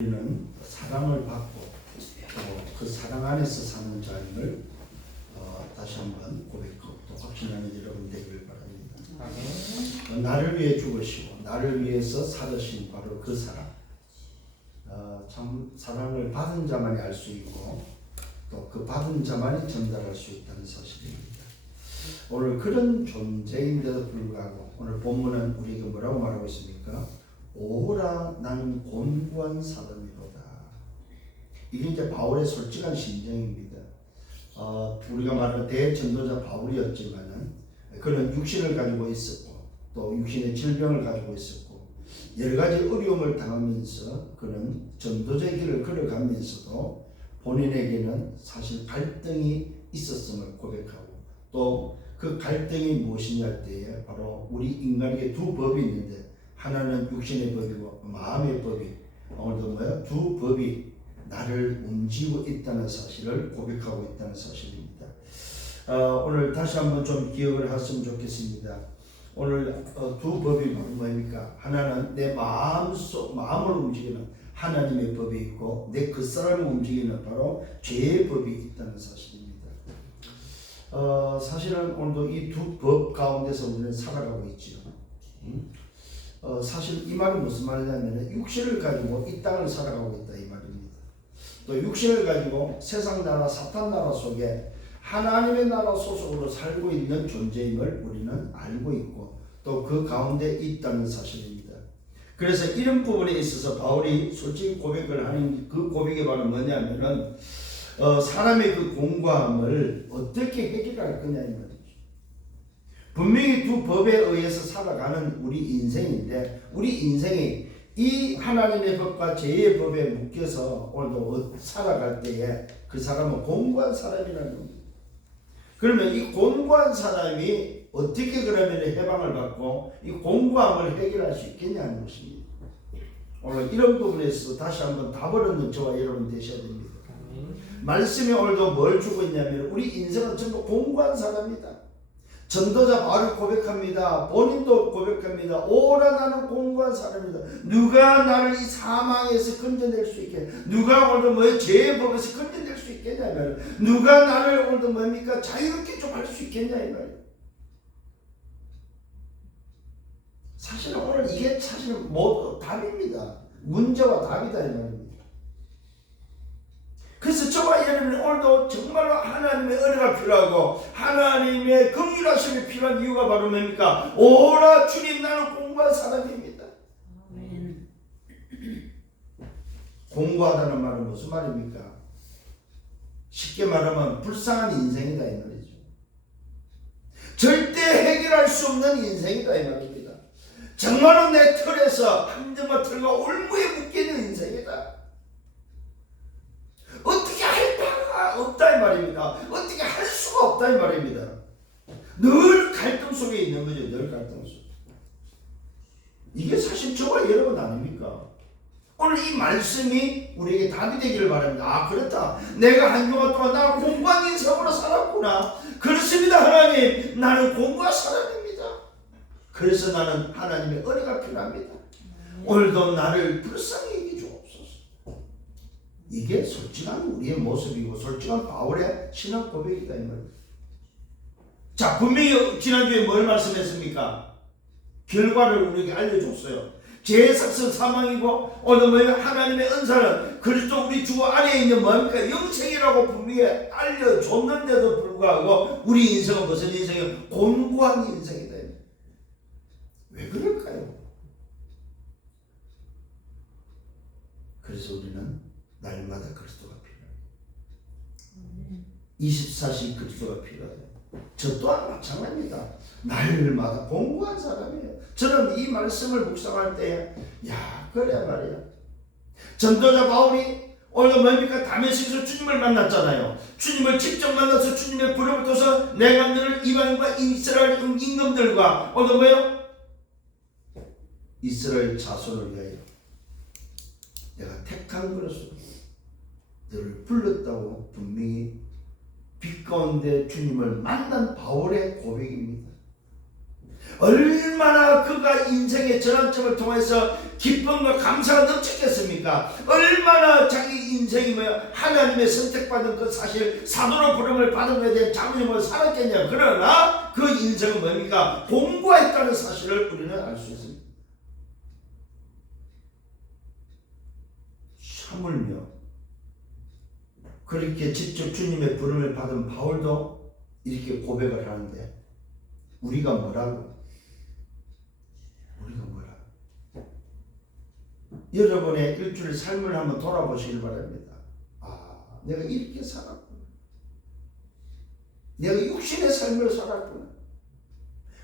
우리는 사랑을 받고 또 그 사랑 안에서 사는 자임을 다시 한번 고백하고 또 확신하는 여러분 되기를 바랍니다. 나를 위해 죽으시고 나를 위해서 살으신 바로 그 사랑, 참 사랑을 받은 자만이 알 수 있고 또 그 받은 자만이 전달할 수 있다는 사실입니다. 오늘 그런 존재인데도 불구하고 오늘 본문은 우리에게 뭐라고 말하고 있습니까? 오라 나는 곤고한 사람이로다. 이게 이제 바울의 솔직한 심정입니다. 우리가 말하는 대전도자 바울이었지만은 그는 육신을 가지고 있었고 또 육신의 질병을 가지고 있었고 여러 가지 어려움을 당하면서 그는 전도자의 길을 걸어가면서도 본인에게는 사실 갈등이 있었음을 고백하고 또 그 갈등이 무엇이냐 할 때에 바로 우리 인간에게 두 법이 있는데 하나는 육신의 법이고 마음의 법이 오늘도 뭐야? 두 법이 나를 움직이고 있다는 사실을 고백하고 있다는 사실입니다. 오늘 다시 한번 좀 기억을 하셨으면 좋겠습니다. 오늘 두 법이 뭡니까? 하나는 내 마음을 움직이는 하나님의 법이 있고 내 그 사람을 움직이는 바로 죄의 법이 있다는 사실입니다. 사실은 오늘도 이 두 법 가운데서 우리는 살아가고 있죠. 사실 이 말은 무슨 말이냐면 육신을 가지고 이 땅을 살아가고 있다 이 말입니다. 또 육신을 가지고 세상 나라 사탄 나라 속에 하나님의 나라 소속으로 살고 있는 존재임을 우리는 알고 있고 또 그 가운데 있다는 사실입니다. 그래서 이런 부분에 있어서 바울이 솔직히 고백을 하는 그 고백이 바로 뭐냐면은 사람의 그 공고함을 어떻게 해결할 거냐 이 말이죠. 분명히 두 법에 의해서 살아가는 우리 인생인데 우리 인생이 이 하나님의 법과 죄의 법에 묶여서 오늘도 살아갈 때에 그 사람은 공고한 사람이라는 겁니다. 그러면 이 공고한 사람이 어떻게 그러면 해방을 받고 이 공고함을 해결할 수 있겠냐는 것입니다. 오늘 이런 부분에서 다시 한번 답을 얻는 저와 여러분 되셔야 됩니다. 말씀이 오늘도 뭘 주고 있냐면 우리 인생은 전부 공고한 사람이다. 전도자 바울이 고백합니다. 본인도 고백합니다. 오라 나는 공고한 사람이다. 누가 나를 이 사망에서 건져낼 수 있게, 누가 오늘도 뭐의 죄의 법에서 건져낼 수 있겠냐면 누가 나를 오늘도 뭡니까 자유롭게 좀 할 수 있겠냐 이 말이에요. 사실은 오늘 이게 사실은 모두 답입니다. 문제와 답이다 이 말입니다. 그래서 저와 여러분이 오늘도 정말로 하나님의 은혜가 필요하고 하나님의 긍휼하심이 필요한 이유가 바로 뭡니까? 오라 주님 나는 공고한 사람입니다. 공고하다는 말은 무슨 말입니까? 쉽게 말하면 불쌍한 인생이다 이 말이죠. 절대 해결할 수 없는 인생이다 이 말입니다. 정말로 내 틀에서 함정과 틀과 올무에 묶이는 인생이다. 어떻게 할 바가 없다 이 말입니다. 어떻게 할 수가 없다 이 말입니다. 늘 갈등 속에 있는 거죠. 늘 갈등 속에. 이게 사실 저와 여러분 아닙니까? 오늘 이 말씀이 우리에게 답이 되기를 바랍니다. 그렇다. 내가 한 주간 동안 나는 공고한 인생으로 살았구나. 그렇습니다. 하나님 나는 공고한 사람입니다. 그래서 나는 하나님의 은혜가 필요합니다. 오늘도 나를 불쌍히 여기죠. 이게 솔직한 우리의 모습이고 솔직한 바울의 신앙 고백이다 이 말입니다. 자, 분명히 지난주에 뭘 말씀했습니까? 결과를 우리에게 알려줬어요. 죄의 삭은 사망이고 오늘 하나님의 은사는 그리스도 우리 주 안에 있는 뭡니까? 영생이라고 분명히 알려줬는데도 불구하고 우리 인생은 무슨 인생이에요? 곤고한 인생이다. 왜 그럴까요? 그래서 우리는 날마다 그리스도가 필요해요. 24시간 그리스도가 필요해요. 저 또한 마찬가지입니다. 날마다 공부한 사람이에요. 저는 이 말씀을 묵상할 때 그래 말이야. 전도자 바울이 오늘 뭡니까? 다메섹에서 주님을 만났잖아요. 주님을 직접 만나서 주님의 불을 떠서 내가 너를 이방인과 이스라엘 임금들과 오늘 뭐예요? 이스라엘 자손을 위하여 내가 택한 것으로 너를 불렀다고 분명히 빛 가운데 주님을 만난 바울의 고백입니다. 얼마나 그가 인생의 전환점을 통해서 기쁨과 감사가 넘쳤겠습니까? 얼마나 자기 인생이 하나님의 선택받은 그 사실, 사도로 부름을 받은 것에 대한 자부심을 살았겠냐. 그러나 그 인생은 뭡니까? 공부했다는 사실을 우리는 알 수 있습니다. 하물며 그렇게 직접 주님의 부름을 받은 바울도 이렇게 고백을 하는데 우리가 뭐라고? 여러분의 일주일 삶을 한번 돌아보시길 바랍니다. 내가 이렇게 살았구나. 내가 육신의 삶을 살았구나.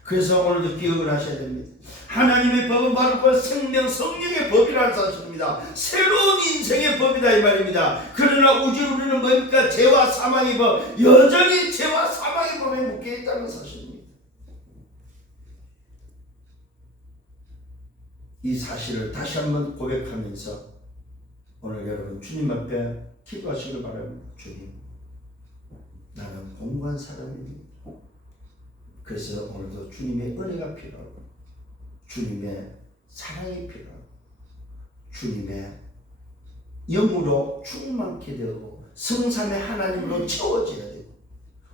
그래서 오늘도 기억을 하셔야 됩니다. 하나님의 법은 바로 그 생명 성령의 법이라는 사실입니다. 새로운 인생의 법이다 이 말입니다. 그러나 우리는 뭡니까? 죄와 사망의 법, 여전히 죄와 사망의 법에 묶여 있다는 사실입니다. 이 사실을 다시 한번 고백하면서 오늘 여러분 주님 앞에 기도하시길 바랍니다. 주님, 나는 공고한 사람입니다. 그래서 오늘도 주님의 은혜가 필요하고 주님의 사랑이 필요하고 주님의 영으로 충만케 되고 성삼의 하나님으로 채워져야 되고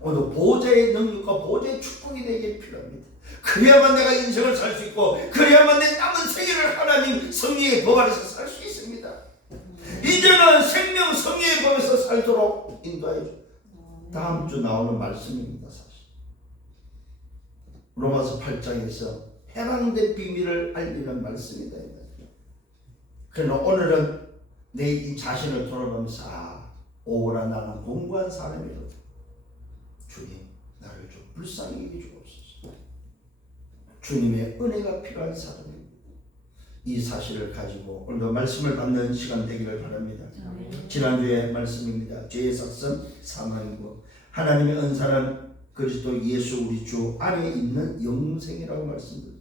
오늘 보좌의 능력과 보좌의 축복이 되게 필요합니다. 그래야만 내가 인생을 살 수 있고 그래야만 내 남은 생애를 하나님 성령의 법 안에서 살 수 있습니다. 이제는 생명 성령의 법에서 살도록 인도해 줘. 다음 주 나오는 말씀입니다. 사실 로마서 8장에서 해방된 비밀을 알리는 말씀이다. 그러나 오늘은 내 이 자신을 돌아보면서 오라 나는 공고한 사람이로다. 주님 나를 좀 불쌍히 여겨 주옵소서. 주님의 은혜가 필요한 사람입니다. 이 사실을 가지고 오늘도 말씀을 받는 시간 되기를 바랍니다. 지난주의 말씀입니다. 죄의 삭선 사망이고 하나님의 은사는 그리스도 예수 우리 주 안에 있는 영생이라고 말씀드립니다.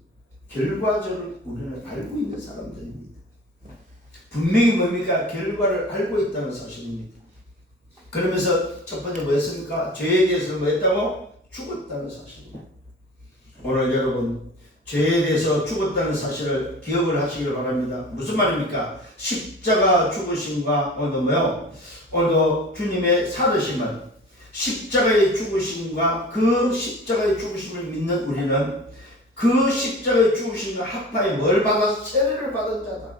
결과적으로 우리는 알고 있는 사람들입니다. 분명히 뭡니까? 결과를 알고 있다는 사실입니다. 그러면서 첫 번째 뭐였습니까? 죄에 대해서 뭐였다고? 죽었다는 사실입니다. 오늘 여러분 죄에 대해서 죽었다는 사실을 기억을 하시길 바랍니다. 무슨 말입니까? 십자가 죽으심과 오늘도 주님의 살으심은 십자가의 죽으심과 그 십자가의 죽으심을 믿는 우리는 그 십자가의 죽으심과 합하여 뭘 받아서 세례를 받은 자다.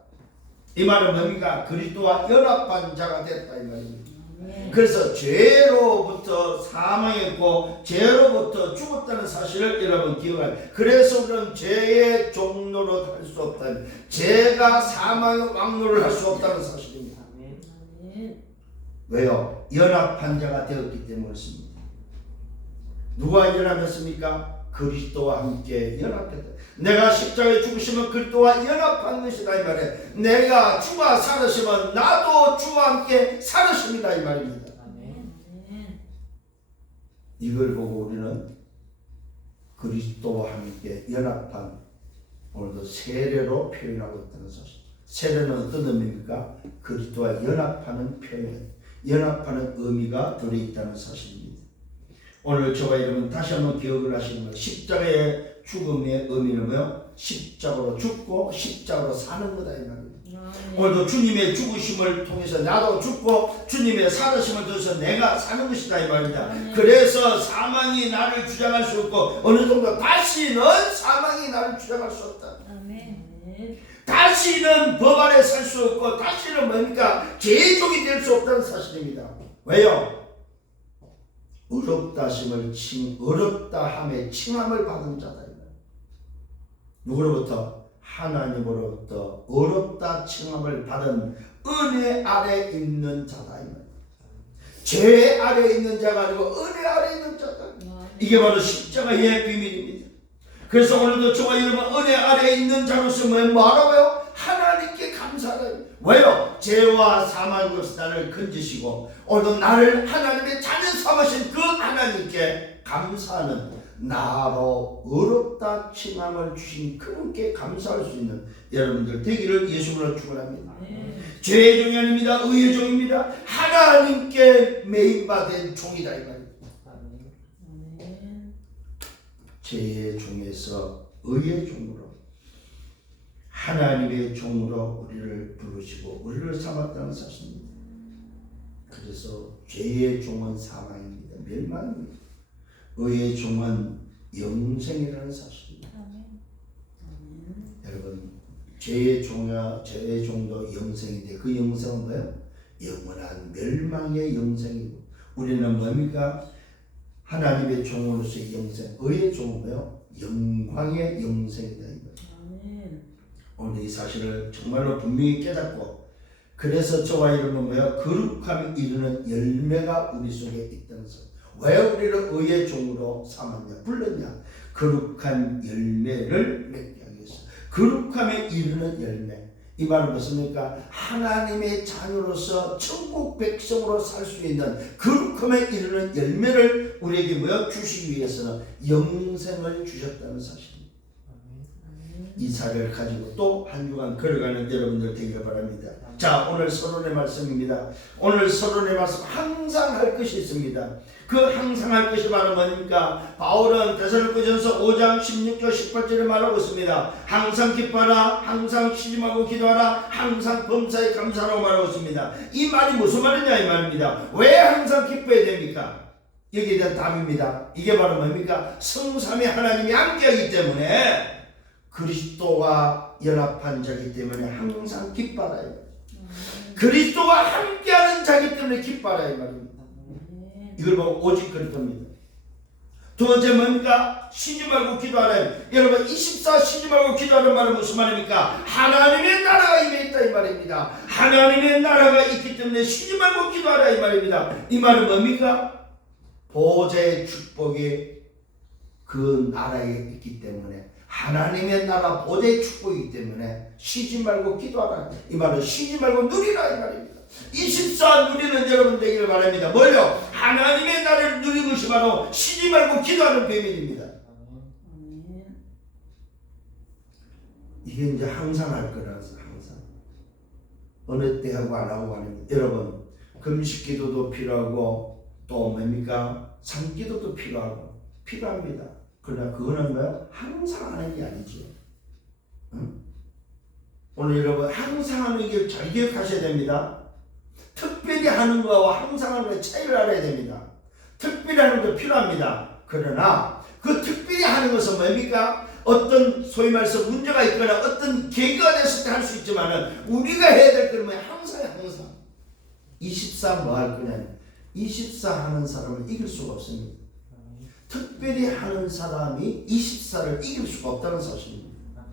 이 말은 뭡니까? 그리스도와 연합한 자가 됐다 이 말입니다. 그래서 죄로부터 사망했고 죄로부터 죽었다는 사실을 여러분 기억하세요. 그래서 우리는 죄의 종로로 할 수 없다. 죄가 사망의 왕노를 할 수 없다는 사실입니다. 왜요? 연합한 자가 되었기 때문에 그렇습니다. 누가 연합했습니까? 그리스도와 함께 연합했다. 내가 십자가에 죽으시면 그리스도와 연합한 것이다 이 말이에요. 내가 주와 살으시면 나도 주와 함께 살으십니다 이 말입니다. 이걸 보고 우리는 그리스도와 함께 연합한 오늘도 세례로 표현하고 있다는 사실. 세례는 어떤 의미입니까? 그리스도와 연합하는 표현, 연합하는 의미가 들어있다는 사실입니다. 오늘 저와 여러분 다시 한번 기억을 하시는 거예요. 십자가의 죽음의 의미는 뭐요? 십자가로 죽고 십자가로 사는 거다 이 말입니다. 오늘도 주님의 죽으심을 통해서 나도 죽고 주님의 살으심을 통해서 내가 사는 것이다 이 말입니다. 그래서 사망이 나를 주장할 수 없고 어느 정도 다시는 사망이 나를 주장할 수 없다. 다시는 법 아래 살 수 없고 다시는 뭡니까? 죄의 종이 될 수 없다는 사실입니다. 왜요? 어렵다 함에 칭함을 받은 자다. 누구로부터? 하나님으로부터 어렵다 칭함을 받은 은혜 아래 있는 자다. 죄 아래 있는 자가 아니고 은혜 아래 있는 자다. 이게 바로 십자가의 비밀입니다. 그래서 오늘도 저와 여러분 은혜 아래 있는 자로서 뭐라고요? 하나님께 감사하라. 왜요? 죄와 사망으로서 나를 건지시고 오늘도 나를 하나님의 자녀 삼으신 그 하나님께 감사하는 나로 어렵다 칭함을 주신 그분께 감사할 수 있는 여러분들 되기를 예수님으로 축원합니다. 죄의 종이 아닙니다. 의의 종입니다. 하나님께 매임받은 종이다 이 말입니다. 죄의 종에서 의의 종으로 하나님의 종으로 우리를 부르시고 우리를 삼았다는 사실입니다. 그래서 죄의 종은 사망입니다. 멸망입니다. 의의 종은 영생이라는 사실입니다. 여러분 죄의 종도 영생인데 그 영생은 뭐예요? 영원한 멸망의 영생이고 우리는 뭡니까? 하나님의 종으로서의 영생, 의의 종은 뭐예요? 영광의 영생이다. 오늘 이 사실을 정말로 분명히 깨닫고 그래서 저와 여러분 뭐예요? 거룩함에 이르는 열매가 우리 속에 있다는 것. 왜 우리를 의의 종으로 삼았냐? 불렀냐? 거룩한 열매를 맺게 하기 위해서. 거룩함에 이르는 열매. 이 말은 무엇입니까? 하나님의 자녀로서 천국 백성으로 살 수 있는 거룩함에 이르는 열매를 우리에게 뭐야? 주시기 위해서는 영생을 주셨다는 사실입니다. 이 사실을 가지고 또 한 주간 걸어가는 여러분들 되기를 바랍니다. 자, 오늘 서론의 말씀입니다. 오늘 서론의 말씀 항상 할 것이 있습니다. 그 항상 할 것이 바로 뭡니까? 바울은 데살로니가전서 5장 16절 18절에 말하고 있습니다. 항상 기뻐하라, 항상 쉬지 말고 기도하라, 항상 범사에 감사하라고 말하고 있습니다. 이 말이 무슨 말이냐 이 말입니다. 왜 항상 기뻐해야 됩니까? 여기에 대한 답입니다. 이게 바로 뭡니까? 성삼위 하나님이 함께하기 때문에 그리스도와 연합한 자기 때문에 항상 기뻐하라. 그리스도와 함께하는 자기 때문에 기뻐하라 이 말입니다. 이걸 보고 오직 그렇답니다. 두 번째 뭡니까? 쉬지 말고 기도하라. 여러분 24 쉬지 말고 기도하는 말은 무슨 말입니까? 하나님의 나라가 임해 있다 이 말입니다. 하나님의 나라가 있기 때문에 쉬지 말고 기도하라 이 말입니다. 이 말은 뭡니까? 보좌의 축복이 그 나라에 있기 때문에 하나님의 나라 보좌의 축복이기 때문에 쉬지 말고 기도하라. 이 말은 쉬지 말고 누리라 이 말입니다. 24 누리는 여러분 되기를 바랍니다. 뭘요? 하나님의 나라를 누리는 것이 바로 쉬지 말고 기도하는 비밀입니다. 이게 이제 항상 할 거라서 항상 어느 때 하고 안 하고 하는 여러분 금식 기도도 필요하고 또 뭡니까? 산기도도 필요합니다. 그러나 그거는 뭐야? 항상 하는 게 아니죠. 응? 오늘 여러분 항상 하는 게 잘 기억하셔야 됩니다. 특별히 하는 거와 항상 하는 거의 차이를 알아야 됩니다. 특별히 하는 것도 필요합니다. 그러나 그 특별히 하는 것은 뭡니까? 어떤 소위 말해서 문제가 있거나 어떤 계기가 됐을 때 할 수 있지만은 우리가 해야 될 건 뭐야? 항상 24 뭐 할 거냐? 24 하는 사람을 이길 수가 없습니다. 특별히 하는 사람이 24를 이길 수가 없다는 사실입니다.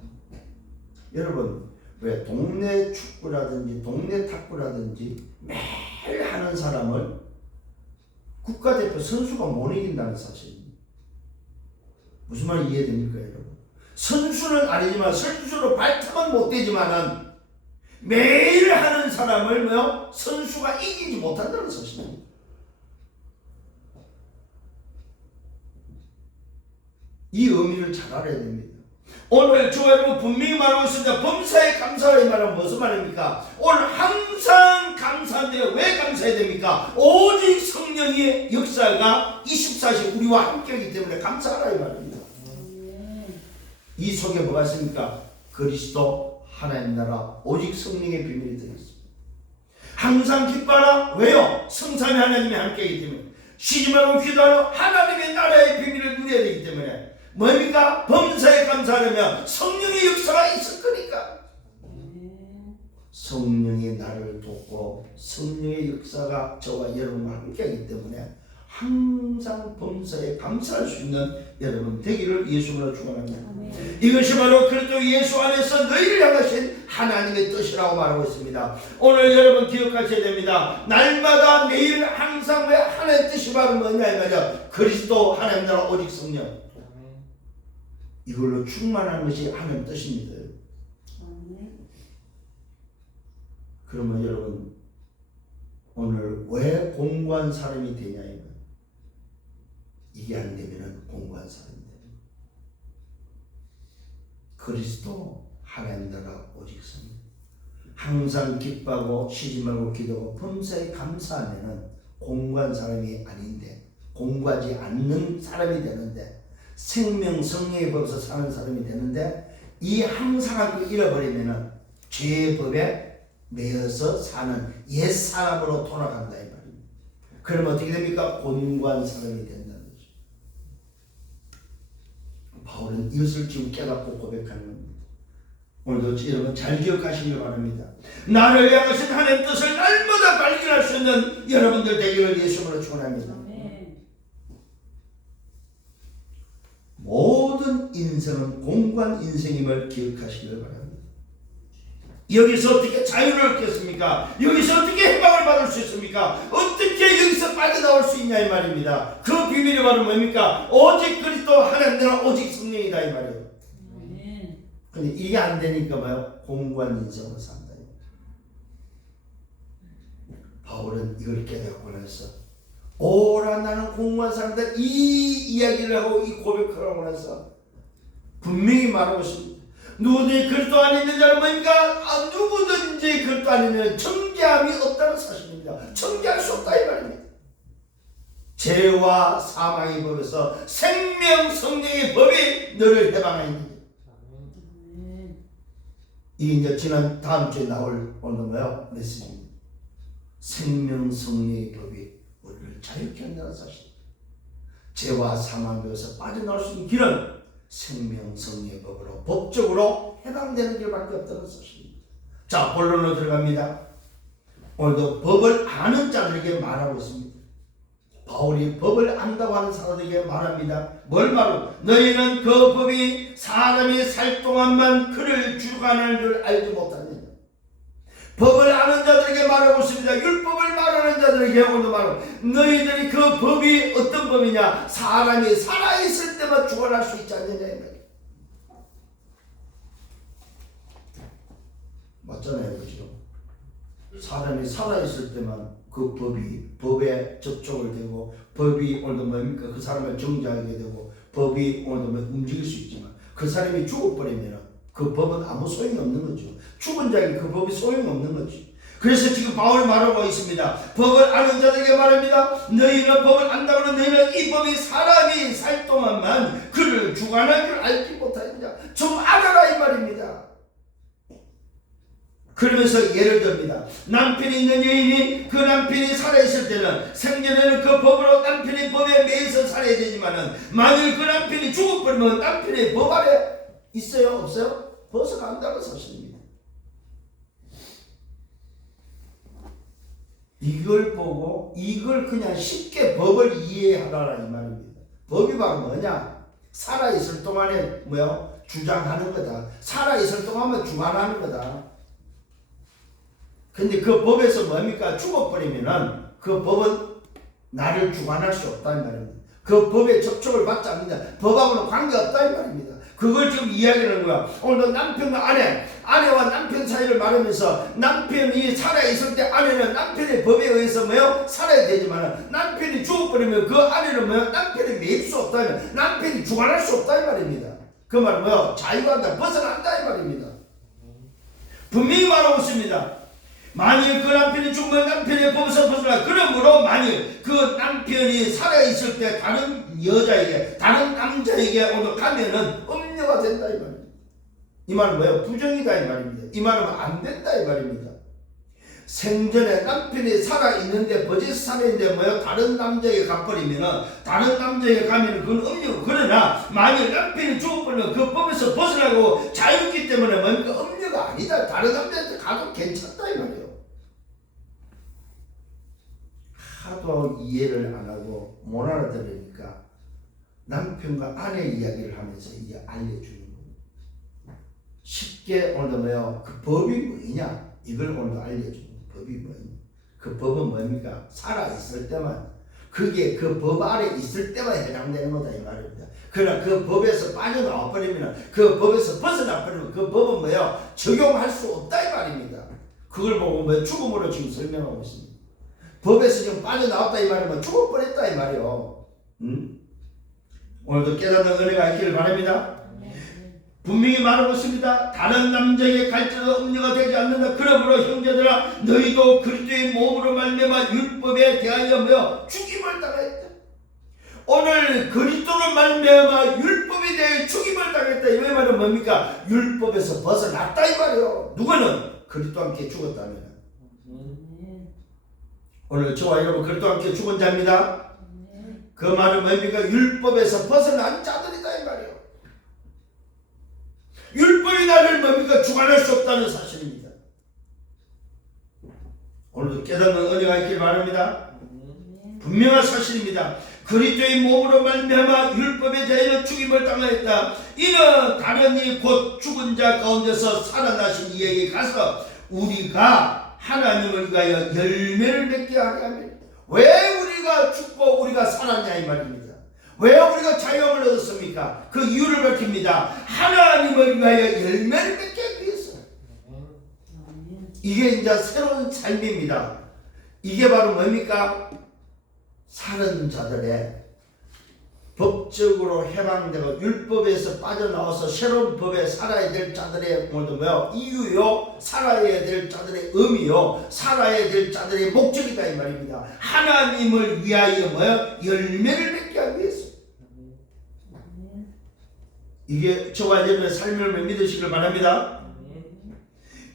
여러분 왜 동네 축구라든지 동네 탁구라든지 매일 하는 사람을 국가대표 선수가 못 이긴다는 사실입니다. 무슨 말이 이해됩니까 여러분? 선수는 아니지만 선수로 발탁은 못 되지만은 매일 하는 사람을 선수가 이기지 못한다는 사실입니다. 이 의미를 잘 알아야 됩니다. 오늘 저와 여러분 분명히 말하고 있습니다. 범사에 감사하라 이 말은 무슨 말입니까? 오늘 항상 감사한데 왜 감사해야 됩니까? 오직 성령의 역사가 24시 우리와 함께하기 때문에 감사하라 이 말입니다. 이 속에 뭐가 있습니까? 그리스도 하나님 나라 오직 성령의 비밀이 들어있습니다. 항상 기뻐하라. 왜요? 성삼위 하나님이 함께하기 때문에 쉬지 말고 기도하라. 하나님의 나라의 비밀을 누려야 되기 때문에 뭡니까? 범사에 감사하려면 성령의 역사가 있을 거니까. 성령이 나를 돕고 성령의 역사가 저와 여러분과 함께하기 때문에 항상 범사에 감사할 수 있는 여러분 되기를 예수님으로 축원합니다. 이것이 바로 그리스도 예수 안에서 너희를 향하신 하나님의 뜻이라고 말하고 있습니다. 오늘 여러분 기억하셔야 됩니다. 날마다 매일 항상 왜 하나님의 뜻이 바로 뭐냐 이 말이야. 그리스도 하나님 나라 오직 성령. 이걸로 충만한 것이 하나님 뜻입니다. 그러면 여러분 오늘 왜 공부한 사람이 되냐 이거예요. 이게 안 되면은 공부한 사람이 됩니다. 그리스도 하나님 나라 오직 성령. 항상 기뻐하고 쉬지 말고 기도하고 범사에 감사하면은 공부한 사람이 아닌데 공부하지 않는 사람이 되는데 생명 성령의 법에서 사는 사람이 되는데 이 항상한 걸 잃어버리면은 죄의 법에 매여서 사는 옛 사람으로 돌아간다 이 말입니다. 그러면 어떻게 됩니까? 곤고한 사람이 된다는 거죠. 바울은 이것을 지금 깨닫고 고백하는 겁니다. 오늘도 여러분 잘 기억하시길 바랍니다. 나를 향하신 하나님의 뜻을 날마다 발견할 수 있는 여러분들 되기를 예수님으로 축원합니다. 모든 인생은 공고한 인생임을 기억하시길 바랍니다. 여기서 어떻게 자유를 얻겠습니까? 여기서 어떻게 해방을 받을 수 있습니까? 어떻게 여기서 빠져나올 수 있냐 이 말입니다. 그 비밀이 바로 뭡니까? 오직 그리스도 하나님과 오직 성령이다 이 말이에요. 근데 이게 안 되니까 뭐요? 공고한 인생을 산다. 바울은 이걸 깨닫고 나서 오라 나는 공고한 사람들 이 이야기를 하고 이 고백을 하고 나서 분명히 말하고 있습니다. 누구든지 그리스도 안에 있는 자는 뭡니까? 누구든지 그리스도 안에 있는 정죄함이 없다는 사실입니다. 정죄할 수 없다 이 말입니다. 죄와 사망의 법에서 생명 성령의 법이 너를 해방하니 이 이제 지난 다음 주에 나올 오늘 뭐요? 메시지입니다. 생명 성령의 법이 우리를 자유케 한다는 사실. 죄와 사망의 법에서 빠져나올 수 있는 길은 생명 성령의 법으로 법적으로 해당되는 길밖에 없다는 사실입니다. 자, 본론으로 들어갑니다. 오늘도 법을 아는 자들에게 말하고 있습니다. 바울이 법을 안다고 하는 사람들에게 말합니다. 뭘 말하고? 너희는 그 법이 사람이 살 동안만 그를 주관하는 줄 알지 못하느냐. 법을 아는 자들에게 말하고 있습니다. 율법을 말하는 자들에게 오늘 말하고 너희들이 그 법이 어떤 법이냐? 사람이 살아있을 때만 주관할 수 있지 않느냐. 맞잖아요, 그죠? 사람이 살아있을 때만 그 법에 접촉을 되고 법이 오늘도 뭡니까? 그 사람을 정죄하게 되고 법이 오늘도 움직일 수 있지만 그 사람이 죽어버리면 그 법은 아무 소용이 없는 거죠. 죽은 자에게 그 법이 소용이 없는 거죠. 그래서 지금 바울 말하고 있습니다. 법을 아는 자들에게 말합니다. 너희는 법을 안다고는 너희는 이 법이 사람이 살 동안만 그를 주관할 줄 알지 못하느냐. 좀 알아라 이 말입니다. 그러면서 예를 듭니다. 남편이 있는 여인이 그 남편이 살아있을 때는 생전에는 그 법으로 남편의 법에 매여서 살아야 되지만은 만일 그 남편이 죽어버리면 남편의 법 아래 있어요? 없어요? 벗어난다는 사실입니다. 이걸 보고 이걸 그냥 쉽게 법을 이해하라라 이 말입니다. 법이 바로 뭐냐? 살아있을 동안에 뭐요? 주장하는 거다. 살아있을 동안만 주관하는 거다. 근데 그 법에서 뭡니까? 죽어버리면은 그 법은 나를 주관할 수 없다 이 말입니다. 그 법에 접촉을 받지 않는다. 법하고는 관계없다 이 말입니다. 그걸 지금 이야기하는 거야. 오늘 남편과 아내와 남편 사이를 말하면서 남편이 살아있을 때 아내는 남편의 법에 의해서 뭐요? 살아야 되지만 남편이 죽어버리면 그 아내는 뭐요? 남편이 매일 수 없다 이 말입니다. 남편이 주관할 수 없다 이 말입니다. 그 말은 뭐요? 자유한다, 벗어난다 이 말입니다. 분명히 말하고 있습니다. 만일 그 남편이 죽으면 남편의 법에서 벗어나. 그러므로 만일 그 남편이 살아있을 때 다른 여자에게 다른 남자에게 오늘 가면은 음녀가 된다 이 말입니다. 이 말은 뭐예요? 부정이다 이 말입니다. 이 말은 안 된다 이 말입니다. 생전에 남편이 살아있는데 버짓 살아있는데 뭐예요? 다른 남자에게 가버리면은 다른 남자에게 가면은 그건 음녀고. 그러나 만일 남편이 죽어버리면 그 법에서 벗어나고 자유롭기 때문에 뭡니까? 음녀가 아니다. 다른 남자한테 가도 괜찮다 이 말이에요. 하도 이해를 안 하고 못 알아들으니까 남편과 아내 이야기를 하면서 이제 알려주는 거예요. 쉽게 오늘도 뭐요? 그 법이 뭐냐? 이걸 오늘도 알려주는 법이 뭐냐? 그 법은 뭡니까? 살아있을 때만 그게 그 법 아래 있을 때만 해당되는 거다 이 말입니다. 그러나 그 법에서 빠져나와 버리면 그 법에서 벗어나 버리면 그 법은 뭐요? 적용할 수 없다 이 말입니다. 그걸 보고 뭐 죽음으로 지금 설명하고 있습니다. 법에서 지금 빠져나왔다 이 말이면 죽어버렸다 이 말이요. 오늘도 깨닫는 은혜가 있기를 바랍니다. 분명히 말하고 있습니다. 다른 남자에게 갈지라도 음녀가 되지 않는다. 그러므로 형제들아 너희도 그리스도의 몸으로 말미암아 율법에 대하여 뭐요? 죽임을 당하였다. 오늘 그리스도로 말미암아 율법에 대해 죽임을 당했다. 이 말은 뭡니까? 율법에서 벗어났다 이 말이요. 누구는 그리스도와 함께 죽었다면. 오늘 저와 여러분 그리스도와 함께 죽은 자입니다. 그 말은 뭡니까? 율법에서 벗어난 자들이다 이 말이요. 율법이 나를 뭡니까? 주관할 수 없다는 사실입니다. 오늘도 깨닫는 은혜가 있길 바랍니다. 분명한 사실입니다. 그리스도의 몸으로 말미암아 율법에 대하여 죽임을 당하였다. 이는 다른 이 곧 죽은 자 가운데서 살아나신 이에게 가서 우리가 하나님을 위하여 열매를 맺게 하려 합니다. 왜 우리가 죽고 우리가 살았냐 이 말입니다. 왜 우리가 자유함을 얻었습니까? 그 이유를 밝힙니다. 하나님을 위하여 열매를 맺게 하기 위해서. 이게 이제 새로운 삶입니다. 이게 바로 뭡니까? 살은 자들의 법적으로 해방되고 율법에서 빠져나와서 새로운 법에 살아야 될 자들의 뭐요? 이유요, 살아야 될 자들의 의미요, 살아야 될 자들의 목적이다 이 말입니다. 하나님을 위하여 뭐요? 열매를 맺게 하기 위해서. 이게 저와 여러분의 삶을 믿으시길 바랍니다.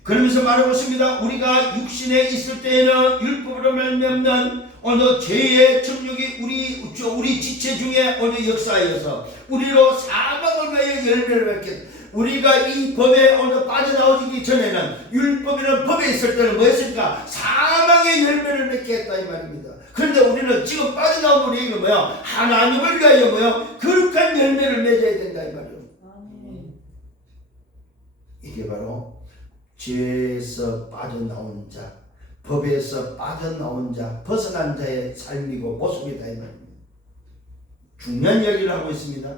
그러면서 말하고 있습니다. 우리가 육신에 있을 때에는 율법으로 말미암는 어느 죄의 정욕이 우리 지체 중에 어느 역사하여서 우리로 사망을 위하여 열매를 맺게. 우리가 이 법에 어느 빠져나오기 전에는 율법이라는 법에 있을 때는 뭐였습니까? 사망의 열매를 맺게 했다 이 말입니다. 그런데 우리는 지금 빠져나온 우리 이거 뭐야? 하나님을 위하여 뭐야? 거룩한 열매를 맺어야 된다 이 말이에요. 이게 바로 죄에서 빠져나온 자, 법에서 빠져나온 자, 벗어난 자의 삶이고 모습이다 이 말입니다. 중요한 이야기를 하고 있습니다.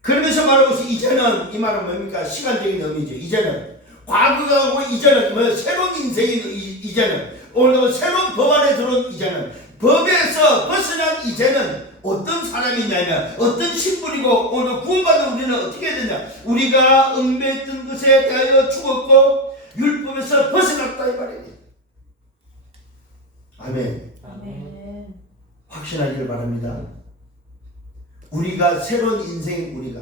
그러면서 말하고 있어요. 이제는 이 말은 뭡니까? 시간적인 의미죠. 이제는 과거하고 이제는 뭐 새로운 인생이 이제는 오늘 새로운 법 안에 들어온 이제는 법에서 벗어난 이제는 어떤 사람이냐면 어떤 신분이고 오늘 구원받은 우리는 어떻게 해야 되냐? 우리가 얽매였던 것에 대하여 죽었고 율법에서 벗어났다 이 말이에요. 아멘. 아멘. 확신하기를 바랍니다. 우리가 새로운 인생, 우리가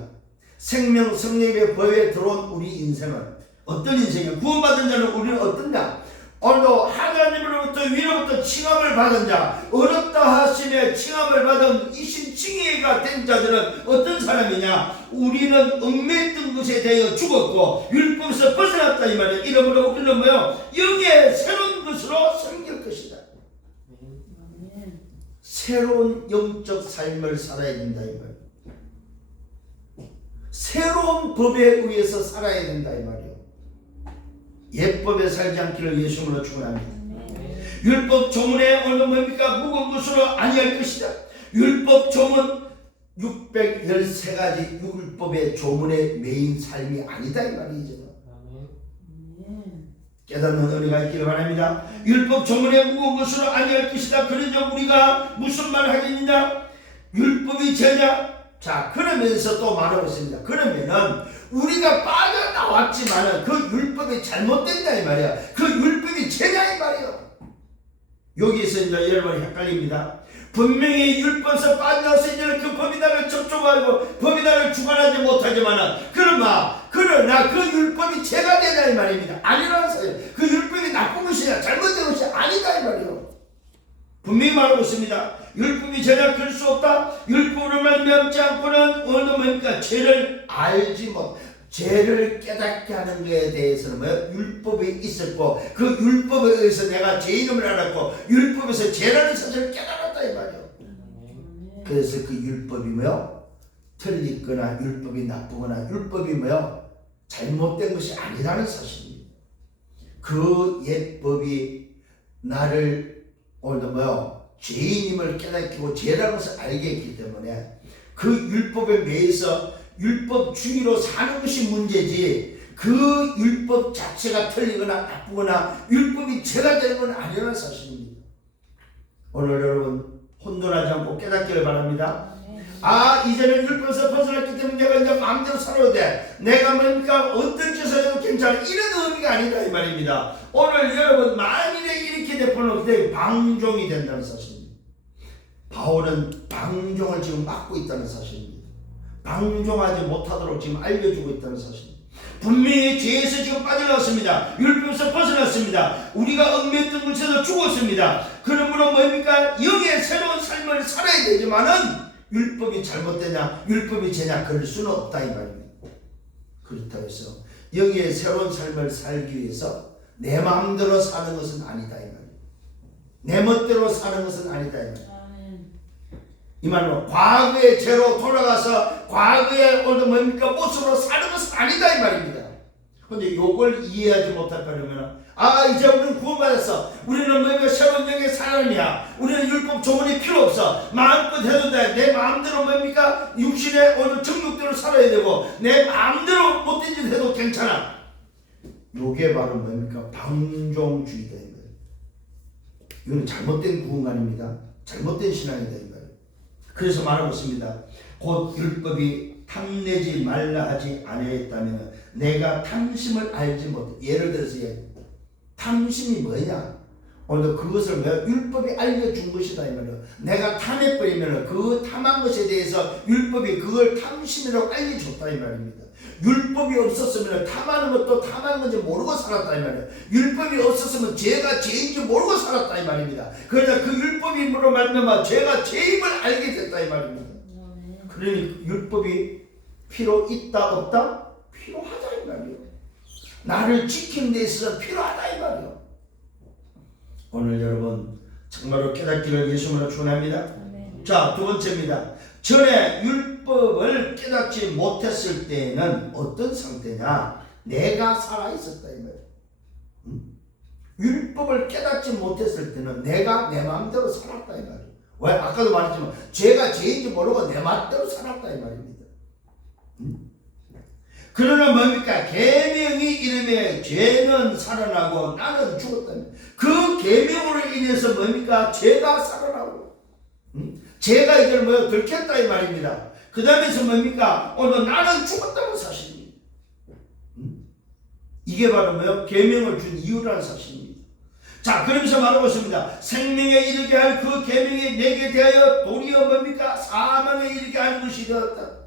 생명 성령의 법에 들어온 우리 인생은 어떤 인생이야? 구원받은 자는 우리는 어떠냐? 오늘도 하나님으로부터 위로부터 칭함을 받은 자, 어렵다 하심에 칭함을 받은 이신 칭의가 된 자들은 어떤 사람이냐? 우리는 얽매였던 것에 대하여 죽었고 율법에서 벗어났다 이 말이야. 이러므로 우리는 뭐요? 영의 새로운 것으로 섬길 것이다. 새로운 영적 삶을 살아야 된다 이 말이야. 새로운 법에 의해서 살아야 된다 이 말이야. 옛법에 살지 않기를 예수님으로 축원합니다. 율법 조문에 오늘 뭡니까? 무거운 것으로 아니할 것이다. 율법 조문 613가지 율법의 조문에 매인 삶이 아니다 이 말이죠. 깨닫는 은혜가 있기를 바랍니다. 율법 조문에 무거운 것으로 아니할 것이다. 그러자 우리가 무슨 말을 하겠느냐? 율법이 죄냐? 자, 그러면서 또 말하고 있습니다. 그러면은 우리가 빠져나왔지만은 그 율법이 잘못된다 이 말이야. 그 율법이 죄냐 이 말이야. 여기서 이제 여러분이 헷갈립니다. 분명히 율법에서 빠져나와서 이제는 그 법이 나를 접촉하고 법이 나를 주관하지 못하지만은 그러나 그 율법이 죄가 되냐 이 말입니다. 아니라는 사실. 그 율법이 나쁜 것이냐 잘못된 것이 아니다 이 말이요. 분명히 말하고 있습니다. 율법이 죄냐 그럴 수 없다. 율법으로 말미암지 않고는 어느 뭡니까? 죄를 알지 못, 죄를 깨닫게 하는 것에 대해서는 뭐야? 율법이 있었고 그 율법에 의해서 내가 죄인임을 알았고 율법에서 죄라는 사실을 깨달았다 이 말이요. 그래서 그 율법이 뭐요? 틀리거나 율법이 나쁘거나 율법이 뭐요? 잘못된 것이 아니라는 사실입니다. 그 옛법이 나를 오늘도 뭐요? 죄인임을 깨닫고 죄라는 것을 알게 했기 때문에 그 율법에 매여서 율법주의로 사는 것이 문제지 그 율법 자체가 틀리거나 나쁘거나 율법이 죄가 되는 건 아니라는 사실입니다. 오늘 여러분 혼돈하지 않고 깨닫기를 바랍니다. 이제는 율법에서 벗어났기 때문에 내가 이제 마음대로 살아도 돼. 내가 뭡니까? 어떤 짓을 해도 괜찮아. 이런 의미가 아니다 이 말입니다. 오늘 여러분 만일에 이렇게 되면 그때 방종이 된다는 사실입니다. 바울은 방종을 지금 막고 있다는 사실입니다. 방종하지 못하도록 지금 알려주고 있다는 사실입니다. 분명히 죄에서 지금 빠져나왔습니다. 율법에서 벗어났습니다. 우리가 얽매였던 것에서 죽었습니다. 그러므로 뭡니까? 영의 새로운 삶을 살아야 되지만은 율법이 잘못되냐 율법이 죄냐 그럴 수는 없다 이 말입니다. 그렇다고 해서 영의 새로운 삶을 살기 위해서 내 마음대로 사는 것은 아니다 이 말입니다. 내 멋대로 사는 것은 아니다 이 말입니다. 이 말은 과거의 죄로 돌아가서 과거의 오늘 뭡니까 모습으로 사는 것은 아니다 이 말입니다. 그런데 이걸 이해하지 못할까면 이제 우리는 구원받았어. 우리는 뭡니까 새로운 영의 사람이야. 우리는 율법 조문이 필요 없어. 마음껏 해도 돼. 내 마음대로 뭡니까 육신의 오늘 정욕대로 살아야 되고 내 마음대로 못된 짓 해도 괜찮아. 이게 바로 뭡니까 방종주의다 이 말이에요. 이거는 잘못된 구원관입니다. 잘못된 신앙이다 이 말이에요. 그래서 말하고 있습니다. 곧 율법이 탐내지 말라 하지 아니했다면 내가 탐심을 알지 못해. 예를 들어서 탐심이 뭐냐? 오늘 그것을 율법이 알려준 것이다 이 말이에요. 내가 탐해버리면 그 탐한 것에 대해서 율법이 그걸 탐심이라고 알려줬다 이 말입니다. 율법이 없었으면 탐하는 것도 탐하는 건지 모르고 살았다 이 말이에요. 율법이 없었으면 죄가 죄인지 모르고 살았다 이 말입니다. 그러나 그 율법임으로 말미암아 죄가 죄임을 알게 됐다 이 말입니다. 그러니 율법이 필요 있다 없다? 필요하다 이 말이에요. 나를 지키는 데 있어서 필요하다 이 말이에요. 오늘 여러분 정말로 깨닫기를 예수님으로 축원합니다. 자, 두 번째입니다. 전에 율법을 깨닫지 못했을 때는 어떤 상태냐? 내가 살아있었다 이 말이에요. 율법을 깨닫지 못했을 때는 내가 내 마음대로 살았다 이 말이에요. 왜? 아까도 말했지만 죄가 죄인지 모르고 내 마음대로 살았다 이 말입니다. 그러나 뭡니까? 계명이 이름에 죄는 살아나고 나는 죽었다. 그 계명으로 인해서 뭡니까? 죄가 살아나고 죄가 이걸 들켰다 이 말입니다. 그 다음에서 뭡니까? 오늘 나는 죽었다는 사실입니다. 이게 바로 계명을 준 이유라는 사실입니다. 자, 그러면서 말하고 있습니다. 생명에 이르게 할 그 계명이 내게 대하여 도리어 뭡니까? 사망에 이르게 하는 것이 되었다.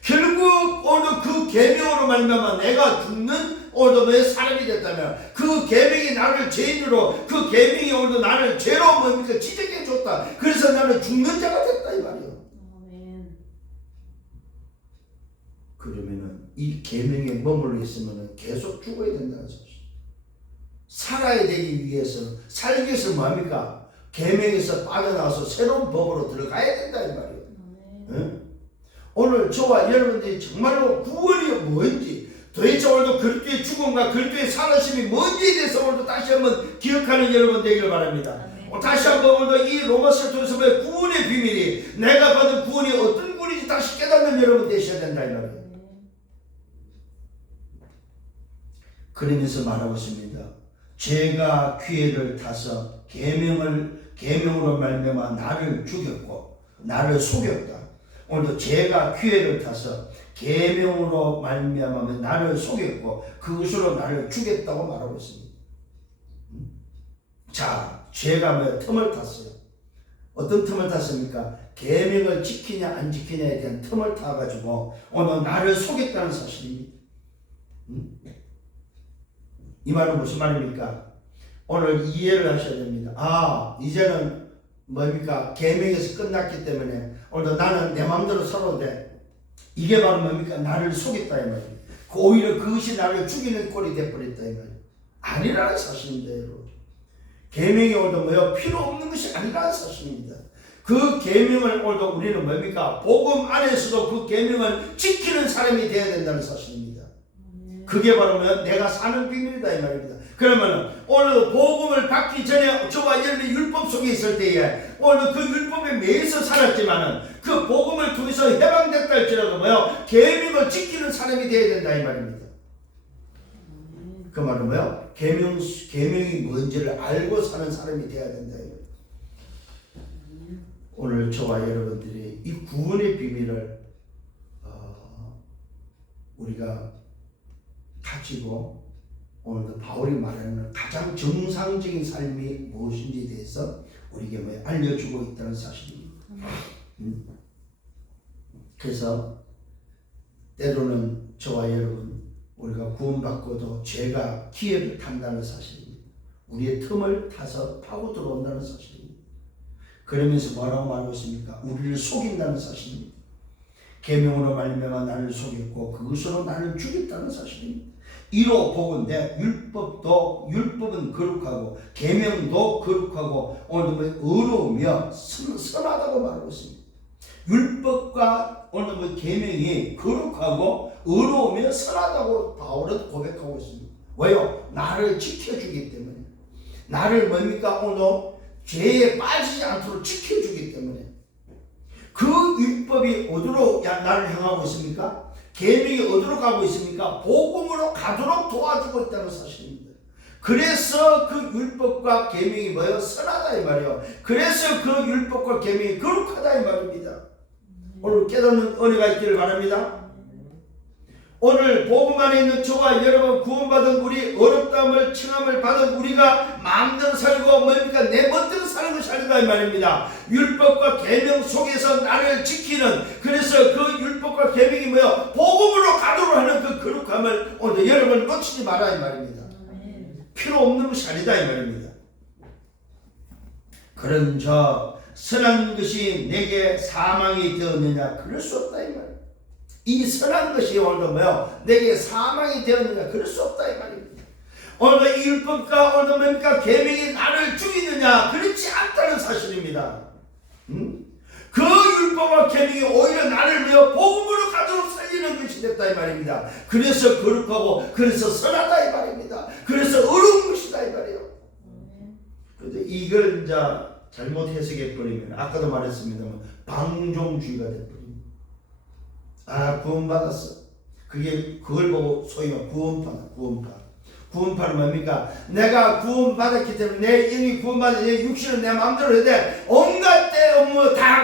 결국 오늘 그 계명으로 말미암아 내가 죽는 오늘 사람이 됐다면 그 계명이 나를 죄인으로 그 계명이 오늘 나를 죄로 뭡니까 지적해 줬다. 그래서 나는 죽는 자가 됐다 이 말이에요. 그러면은 이 계명에 머물러 있으면은 계속 죽어야 된다는 사실. 살아야 되기 위해서 살기 위해서 뭡니까? 계명에서 빠져나와서 새로운 법으로 들어가야 된다 이 말이에요. 응? 오늘 저와 여러분들이 정말로 구원이 뭔지 도대체 오늘도 그리스도의 죽음과 그리스도의 살아심이 뭔지에 대해서 오늘도 다시 한번 기억하는 여러분 되기를 바랍니다. 다시 한번 오늘도 이 로마서를 통해서 구원의 비밀이 내가 받은 구원이 어떤 구원인지 다시 깨닫는 여러분 되셔야 된다 이 말이에요. 그러면서 말하고 있습니다. 죄가 기회를 타서 계명으로 말미암아 나를 죽였고 나를 속였다. 오늘도 죄가 기회를 타서 계명으로 말미암아 나를 속였고 그것으로 나를 죽였다고 말하고 있습니다. 자, 죄가 틈을 탔어요. 어떤 틈을 탔습니까? 계명을 지키냐 안 지키냐에 대한 틈을 타가지고 오늘 나를 속였다는 사실입니다. 이 말은 무슨 말입니까? 오늘 이해를 하셔야 됩니다. 이제는 뭡니까? 계명에서 끝났기 때문에 오늘도 나는 내 마음대로 살아도 돼. 이게 바로 뭡니까? 나를 속였다 이 말이에요. 오히려 그것이 나를 죽이는 꼴이 돼버렸다 이 말이에요. 아니라는 사실입니다 여러분. 계명이 오늘도 필요 없는 것이 아니라는 사실입니다. 그 계명을 오늘도 우리는 뭡니까? 복음 안에서도 그 계명을 지키는 사람이 되어야 된다는 사실입니다. 그게 바로 내가 사는 비밀이다 이 말입니다. 그러면 오늘 복음을 받기 전에 저와 여러분이 율법 속에 있을 때에 오늘 그 율법에 매여서 살았지만은 그 복음을 통해서 해방됐다 할지라도 계명을 지키는 사람이 되어야 된다 이 말입니다. 그 말은 계명이 뭔지를 알고 사는 사람이 되어야 된다 이 말입니다. 오늘 저와 여러분들이 이 구원의 비밀을 우리가 가지고 오늘도 바울이 말하는 가장 정상적인 삶이 무엇인지에 대해서 우리에게 알려주고 있다는 사실입니다. 그래서 때로는 저와 여러분 우리가 구원받고도 죄가 기회를 탄다는 사실입니다. 우리의 틈을 타서 파고 들어온다는 사실입니다. 그러면서 뭐라고 말하고 있습니까? 우리를 속인다는 사실입니다. 계명으로 말미암아 나를 속였고 그것으로 나를 죽였다는 사실입니다. 이로 보건대 율법은 거룩하고 계명도 거룩하고 오늘 의로우며 선하다고 말하고 있습니다. 율법과 오늘 계명이 거룩하고 의로우며 선하다고 바울은 고백하고 있습니다. 왜요? 나를 지켜주기 때문에. 나를 뭡니까? 오늘 죄에 빠지지 않도록 지켜주기 때문에. 그 율법이 어디로 나를 향하고 있습니까? 계명이 어디로 가고 있습니까? 복음으로 가도록 도와주고 있다는 사실입니다. 그래서 그 율법과 계명이 뭐예요? 선하다 이 말이에요. 그래서 그 율법과 계명이 거룩하다 이 말입니다. 오늘 깨닫는 은혜가 있기를 바랍니다. 오늘 복음 안에 있는 저와 여러분 구원받은 우리 어렵다함을 칭함을 받은 우리가 마음대로 살고 뭡니까? 내 멋대로 사는 것이 아니다 이 말입니다. 율법과 계명 속에서 나를 지키는, 그래서 그 율법과 계명이 뭐야? 복음으로 가도록 하는 그 거룩함을 오늘 여러분 놓치지 마라 이 말입니다. 필요 없는 것이 아니다 이 말입니다. 그런 저 선한 것이 내게 사망이 되었느냐? 그럴 수 없다 이 말입니다. 이 선한 것이 오늘도 뭐요? 내게 사망이 되었느냐? 그럴 수 없다 이 말입니다. 오늘 이 율법과 오늘 뭡니까? 계명이 나를 죽이느냐? 그렇지 않다는 사실입니다. 그 율법과 계명이 오히려 나를 뭐요? 복음으로 가도록 살리는 것이 됐다 이 말입니다. 그래서 거룩하고 그래서 선하다 이 말입니다. 그래서 의로운 것이다 이 말이에요. 그런데 이걸 이제 잘못 해석해 버리면 아까도 말했습니다만 방종주의가 돼버립니다. 아, 구원받았어. 그걸 보고 소위 구원파다. 구원파는 뭡니까? 내가 구원받았기 때문에 내 영이 구원받은 내 육신은 내 마음대로 해도 돼. 온갖 때 업무 다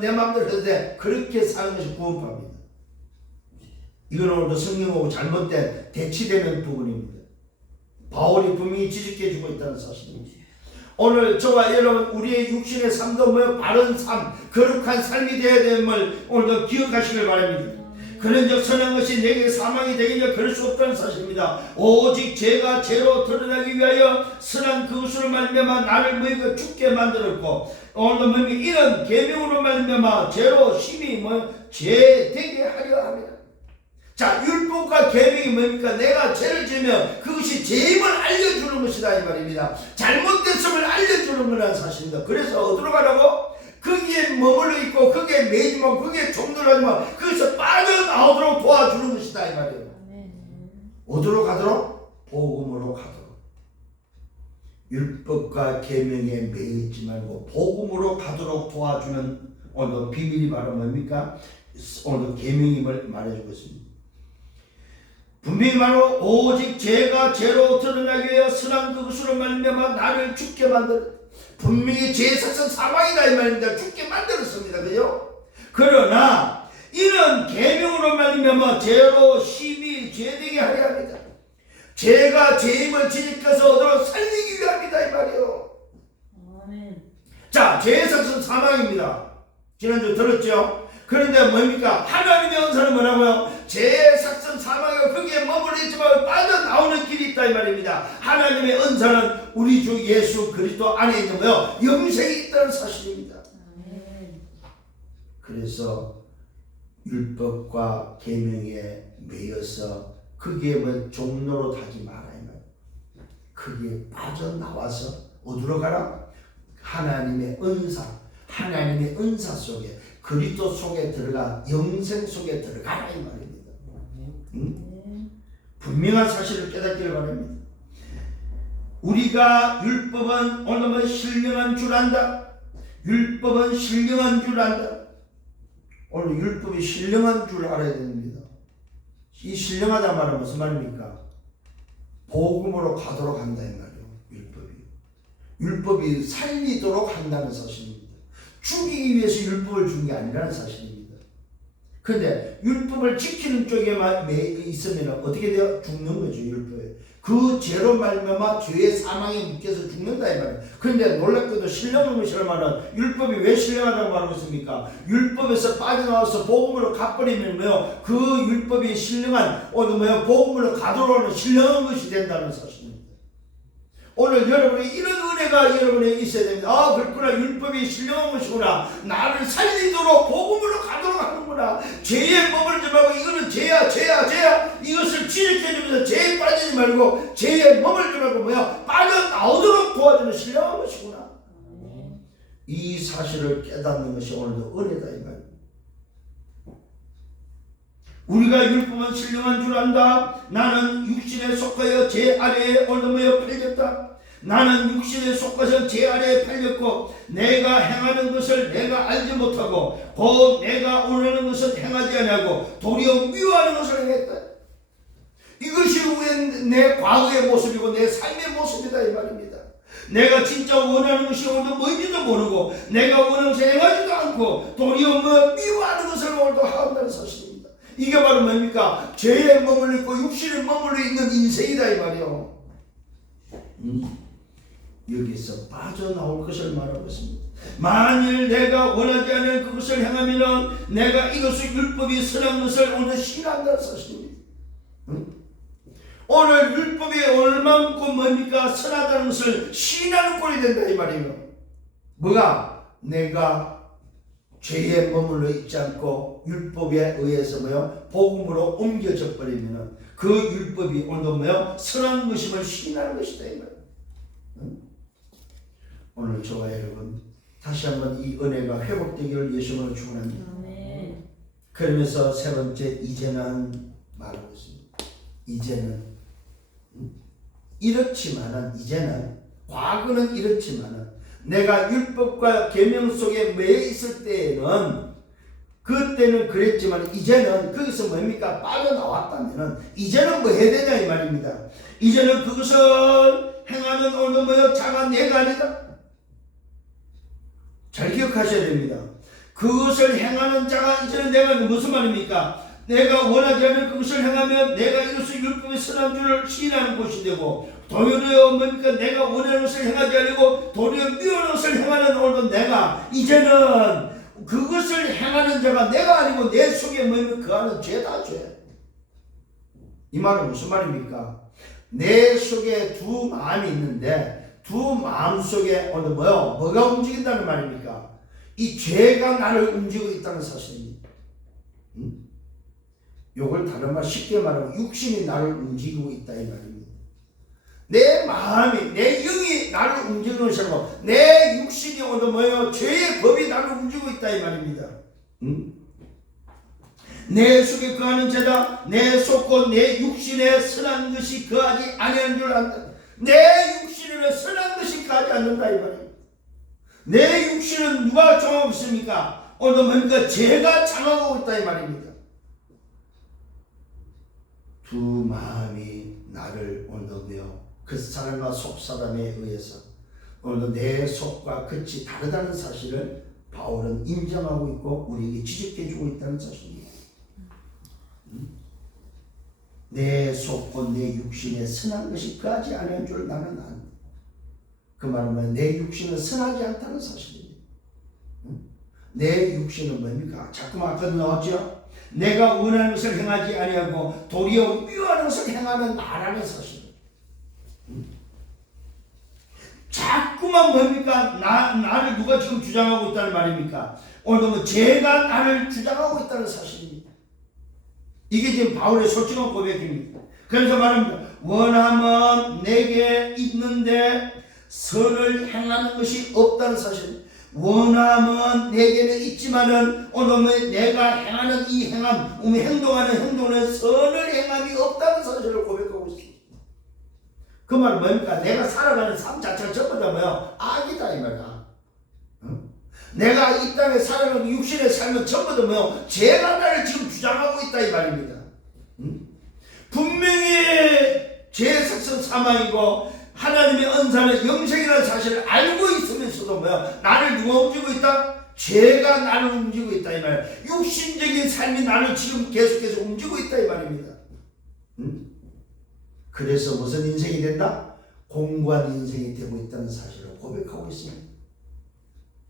내 마음대로 해도 돼. 그렇게 사는 것이 구원파입니다. 이건 오늘도 성경하고 잘못된 대치되는 부분입니다. 바울이 분명히 지적해 주고 있다는 사실입니다. 오늘 저와 여러분 우리의 육신의 삶도 뭐 바른 삶, 거룩한 삶이 되어야 됨을 오늘도 기억하시길 바랍니다. 그런즉 선한 것이 내게 사망이 되겠냐? 그럴 수 없다는 사실입니다. 오직 죄가 죄로 드러나기 위하여 선한 그것으로 말미암아 나를 뭐가 죽게 만들었고 오늘도 뭡니까? 이런 계명으로 말미암아 죄로 심히 죄 되게 하려 합니다. 자, 율법과 계명이 뭡니까? 내가 죄를 지으면 그것이 죄임을 알려주는 것이다 이 말입니다. 잘못됐음을 알려주는 거라는 사실입니다. 그래서 어디로 가라고? 거기에 머물러 있고 거기에 매이지 말고 거기에 종노하지 말고 거기서 빠져나오도록 도와주는 것이다 이 말이에요. 어디로 가도록? 복음으로 가도록. 율법과 계명에 매이지 말고 복음으로 가도록 도와주는 오늘 비밀이 바로 뭡니까? 오늘 계명임을 말해주고 있습니다. 분명히 말로 오직 죄가 죄로 드러나기 위하여 선한 그것으로 말미암아 나를 죽게 만들. 분명히 죄의 삭은 사망이다 이 말입니다. 죽게 만들었습니다. 그죠? 그러나 이런 계명으로 말미암아 죄로 심히 죄되게 하려 합니다. 죄가 죄임을 지니켜서 얻어 살리기 위함이다 이 말이에요. 자, 죄의 삭은 사망입니다. 지난주 들었죠? 그런데 뭡니까? 하나님의 은사는 뭐라고요? 죄의 삭선 사망이고 거기에 머물러 있지만 빠져나오는 길이 있다 이 말입니다. 하나님의 은사는 우리 주 예수 그리스도 안에 있는 거요. 영생이 있다는 사실입니다. 그래서 율법과 계명에 매여서 거기에 종로로 타지 마라 이 말이에요. 거기에 빠져나와서 어디로 가라? 하나님의 은사 속에 그리스도 속에 들어가 영생 속에 들어가라 이 말입니다. 분명한 사실을 깨닫기를 바랍니다. 우리가 율법은 오늘은 신령한 줄 안다. 율법은 신령한 줄 안다. 오늘 율법이 신령한 줄 알아야 됩니다. 이 신령하다 말은 무슨 말입니까? 복음으로 가도록 한다 이 말이에요. 율법이 살리도록 한다는 사실입니다. 죽이기 위해서 율법을 준 게 아니라는 사실입니다. 그런데 율법을 지키는 쪽에만 있으면 어떻게 돼요? 죽는 거죠. 율법에. 그 죄로 말미암아 죄의 사망에 묶여서 죽는다 이 말이에요. 그런데 놀랍게도 신령한 것이란 말은 율법이 왜 신령하다고 말하고 있습니까? 율법에서 빠져나와서 복음으로 가버리면 뭐요? 그 율법이 신령한 복음으로 가도록 하는 신령한 것이 된다는 사실입니다. 오늘 여러분이 이런 은혜가 여러분에게 있어야 됩니다. 그렇구나. 율법이 신령한 것이구나. 나를 살리도록 복음으로 가도록 하는구나. 죄에 머물지 말고 이거는 죄야. 이것을 지적해주면서 죄에 빠지지 말고 죄에 머물지 말고 빠져나오도록 도와주는 신령한 것이구나. 이 사실을 깨닫는 것이 오늘도 은혜다 이 말입니다. 우리가 율법은 신령한 줄 안다. 나는 육신에 속하여 죄 아래에 얻어먹어 팔렸다. 나는 육신에 속하여 죄 아래에 팔렸고 내가 행하는 것을 내가 알지 못하고 곧 내가 원하는 것을 행하지 아니하고 도리어 미워하는 것을 행했다. 이것이 내 과거의 모습이고 내 삶의 모습이다 이 말입니다. 내가 진짜 원하는 것이 오늘도 뭔지도 모르고 내가 원하는 것을 행하지도 않고 도리어 미워하는 것을 오늘도 한다는 사실입니다. 이게 바로 뭡니까? 죄에 머물러 있고 육신에 머물러 있는 인생이다 이 말이요. 여기서 빠져나올 것을 말하고 있습니다. 만일 내가 원하지 않는 그것을 행하면 내가 이것을 율법이 선한 것을 오늘 신한다는 사실입니다. 오늘 율법이 얼만큼 뭡니까? 선하다는 것을 신하는 꼴이 된다 이 말이에요. 뭐가? 내가 죄에 머물러 있지 않고 율법에 의해서 복음으로 옮겨져 버리면 그 율법이 오늘도 선한 것임을 시인하는 것이다 이 말이에요. 오늘 저와 여러분 다시 한번 이 은혜가 회복되기를 예수님으로 축원합니다. 그러면서 세 번째 이제는 말하고 있습니다. 이제는 이렇지만은 이제는 과거는 이렇지만은 내가 율법과 계명 속에 매여 있을 때에는 그때는 그랬지만 이제는 거기서 뭡니까? 빠져나왔다면은 이제는 뭐 해야 되냐 이 말입니다. 이제는 그것을 행하는 오늘 자가 내가 아니다. 잘 기억하셔야 됩니다. 그것을 행하는 자가 이제는 내가 무슨 말입니까? 내가 원하지 않는 그것을 행하면 내가 이로써 율법의 선한 줄을 시인하는 것이 되고 도리어 뭡니까? 내가 원하는 것을 행하지 않고 도리어 미워하는 것을 행하는 오늘도 내가 이제는 그것을 행하는 자가 내가 아니고 내 속에 뭡니까? 그 안은 죄다 죄. 이 말은 무슨 말입니까? 내 속에 두 마음이 있는데 두 마음 속에 오늘 뭐가 움직인다는 말입니까? 이 죄가 나를 움직이고 있다는 사실입니다. 요걸 다른 말 쉽게 말하면 육신이 나를 움직이고 있다 이 말입니다. 내 마음이 내 영이 나를 움직이는 것이 아니고 내 육신이 오늘 죄의 법이 나를 움직이고 있다 이 말입니다. 내 속에 거하는 자다. 내 속고 내 육신에 선한 것이 거하지 아니하는 줄 안다. 내 육신에는 선한 것이 거하지 않는다 이 말입니다. 내 육신은 누가 장하고 있습니까? 오늘 뭡니까? 죄가 장하고 있다 이 말입니다. 두 마음이 나를 오늘도요 그 사람과 속 사람에 의해서 오늘 내 속과 끝이 다르다는 사실을 바울은 인정하고 있고 우리에게 지적해주고 있다는 사실입니다. 내 속과 내 육신에 선한 것이 거하지 않은 줄 나는 안다. 그 말은 내 육신은 선하지 않다는 사실입니다. 내 육신은 뭡니까? 자꾸만 아까도 나왔죠? 내가 원하는 것을 행하지 아니하고 도리어 미워하는 것을 행하는 나라는 사실. 자꾸만 뭡니까? 나를 누가 지금 주장하고 있다는 말입니까? 오늘 죄가 나를 주장하고 있다는 사실입니다. 이게 지금 바울의 솔직한 고백입니다. 그래서 말합니다. 원함은 내게 있는데 선을 행하는 것이 없다는 사실. 원함은 내게는 있지만은 오늘 내가 행하는 이 행함, 행동하는 행동은 선을 행함이 없다는 사실을 고백하고 있습니다. 그 말은 뭡니까? 내가 살아가는 삶 자체가 전부 다 악이다 이 말이야. 내가 이 땅에 살아가는 육신의 삶은 전부 다 죄가 나를 지금 주장하고 있다 이 말입니다. 분명히 죄의 삭선 사망이고 하나님의 은사는 영생이라는 사실을 알고 있으면서도 나를 누가 움직이고 있다? 죄가 나를 움직이고 있다 이 말이야. 육신적인 삶이 나를 지금 계속해서 움직이고 있다 이 말입니다. 그래서 무슨 인생이 된다? 공고한 인생이 되고 있다는 사실을 고백하고 있습니다.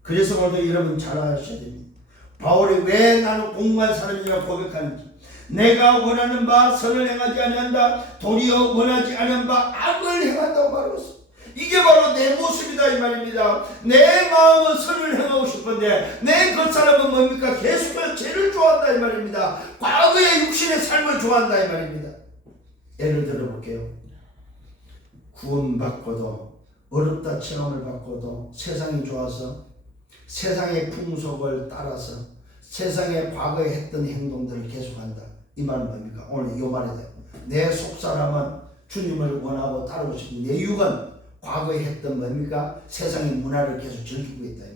그래서 오늘도 여러분 잘 아셔야 됩니다. 바울이 왜 나는 공고한 사람이라고 고백하는지, 내가 원하는 바 선을 행하지 아니한다, 도리어 원하지 않은 바 악을 행한다고 말하고 있습니다. 이게 바로 내 모습이다 이 말입니다. 내 마음은 선을 행하고 싶은데 내 그 사람은 뭡니까? 계속해서 죄를 좋아한다 이 말입니다. 과거의 육신의 삶을 좋아한다 이 말입니다. 예를 들어 볼게요. 구원받고도 어렵다 체험을 받고도 세상이 좋아서 세상의 풍속을 따라서 세상에 과거에 했던 행동들을 계속한다. 이 말은 뭡니까? 오늘 이 말이 돼요. 내 속사람은 주님을 원하고 따르고 싶은 내 육은 과거에 했던 뭡니까? 세상의 문화를 계속 즐기고 있다.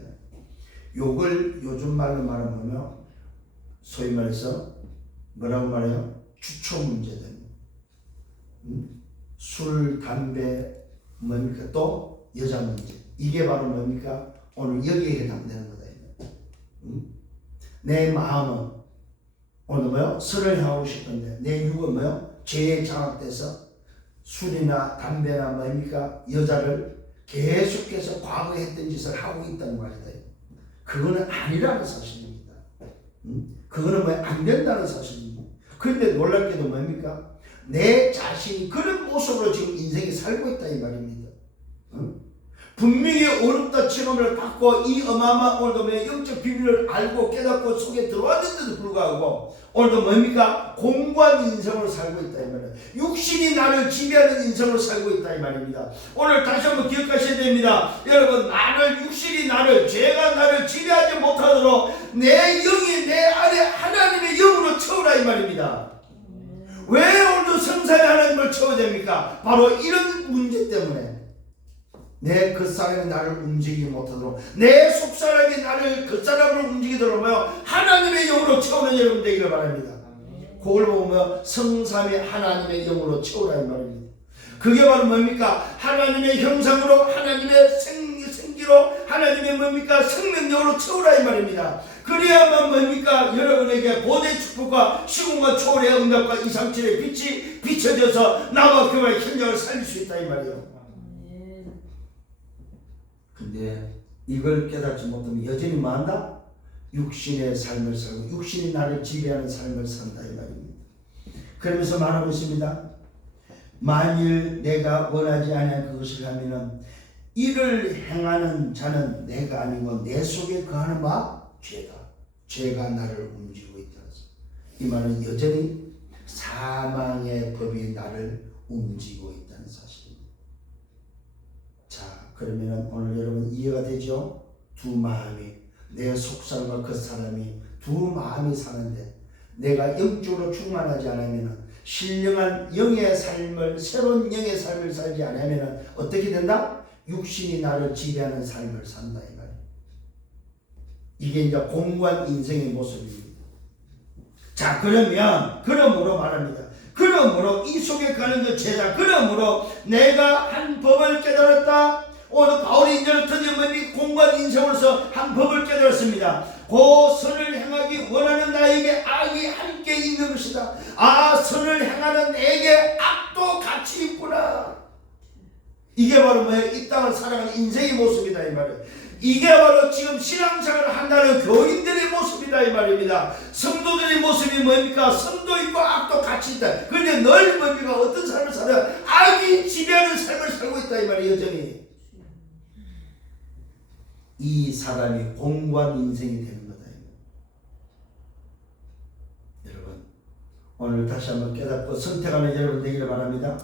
욕을 요즘 말로 말하면 소위 말해서 뭐라고 말해요? 주초 문제들. 술, 담배, 뭡니까? 또 여자 문제. 이게 바로 뭡니까? 오늘 여기에 해당되는 거다. 내 마음은 오늘 뭐요? 선을 향하고 싶은데 내 육은 뭐요? 죄에 장악돼서 술이나 담배나 뭡니까? 여자를 계속해서 과거에 했던 짓을 하고 있다는 말이다. 그거는 아니라는 사실입니다. 그거는 뭐 안 된다는 사실입니다. 그런데 놀랍게도 뭡니까? 내 자신이 그런 모습으로 지금 인생이 살고 있다 이 말입니다. 분명히 어렵다 체험을 받고 이 어마어마한 오늘도 영적 비밀을 알고 깨닫고 속에 들어왔는데도 불구하고 오늘도 뭡니까? 공고한 인생으로 살고 있다 이 말이에요. 육신이 나를 지배하는 인생으로 살고 있다 이 말입니다. 오늘 다시 한번 기억하셔야 됩니다. 여러분, 육신이 나를, 죄가 나를 지배하지 못하도록 내 영이 내 안에 하나님의 영으로 채우라 이 말입니다. 왜 오늘도 성삼위 하나님을 채워야 됩니까? 바로 이런 문제 때문에 내 겉사람이 나를 움직이지 못하도록, 내 속사람이 나를 겉사람을 움직이도록 하나님의 영으로 채우는 여러분 되기를 바랍니다. 그걸 보면 성삼위 하나님의 영으로 채우라 이 말입니다. 그게 바로 뭡니까? 하나님의 형상으로, 하나님의 생기로, 하나님의 뭡니까? 생명력으로 채우라 이 말입니다. 그래야만 뭡니까? 여러분에게 고대 축복과 시공과 초월의 응답과 이상칠의 빛이 비춰져서 나와 교회의 현장을 살릴 수 있다 이 말이에요. 근데 이걸 깨닫지 못하면 여전히 뭐한다? 육신의 삶을 살고 육신이 나를 지배하는 삶을 산다 이 말입니다. 그러면서 말하고 있습니다. 만일 내가 원하지 않은 그것을 하면은 이를 행하는 자는 내가 아니고 내 속에 거하는 죄다. 죄가 나를 움직이고 있다. 이 말은 여전히 사망의 법이 나를 움직이고 있다는 사실입니다. 자, 그러면 오늘 여러분 이해가 되죠? 두 마음이, 내 속사람과 겉사람이 두 마음이 사는데 내가 영적으로 충만하지 않으면, 신령한 영의 삶을, 새로운 영의 삶을 살지 않으면 어떻게 된다? 육신이 나를 지배하는 삶을 산다 이 말이에요. 이게 이제 공고한 인생의 모습입니다. 자, 그러므로 말합니다. 그러므로 이 속에 가는 그 제자, 그러므로 내가 한 법을 깨달았다. 오늘 바울이 이제는 드디어 공고한 인생으로서 한 법을 깨달았습니다. 그 선을 행하기 원하는 나에게 악이 함께 있는 것이다. 아, 선을 행하는 내게 악도 같이 있구나. 이게 바로 이 땅을 살아가는 인생의 모습이다 이 말이에요. 이게 바로 지금 신앙생활을 한다는 교인들의 모습이다 이 말입니다. 성도들의 모습이 뭡니까? 선도 있고 악도 같이 있다. 그런데 늘 뭡니까? 어떤 삶을 살아? 악이 지배하는 삶을 살고 있다 이 말이에요. 여전히 이 사람이 공고한 인생이 되는 거다. 여러분, 오늘 다시 한번 깨닫고 선택하는 여러분 되기를 바랍니다.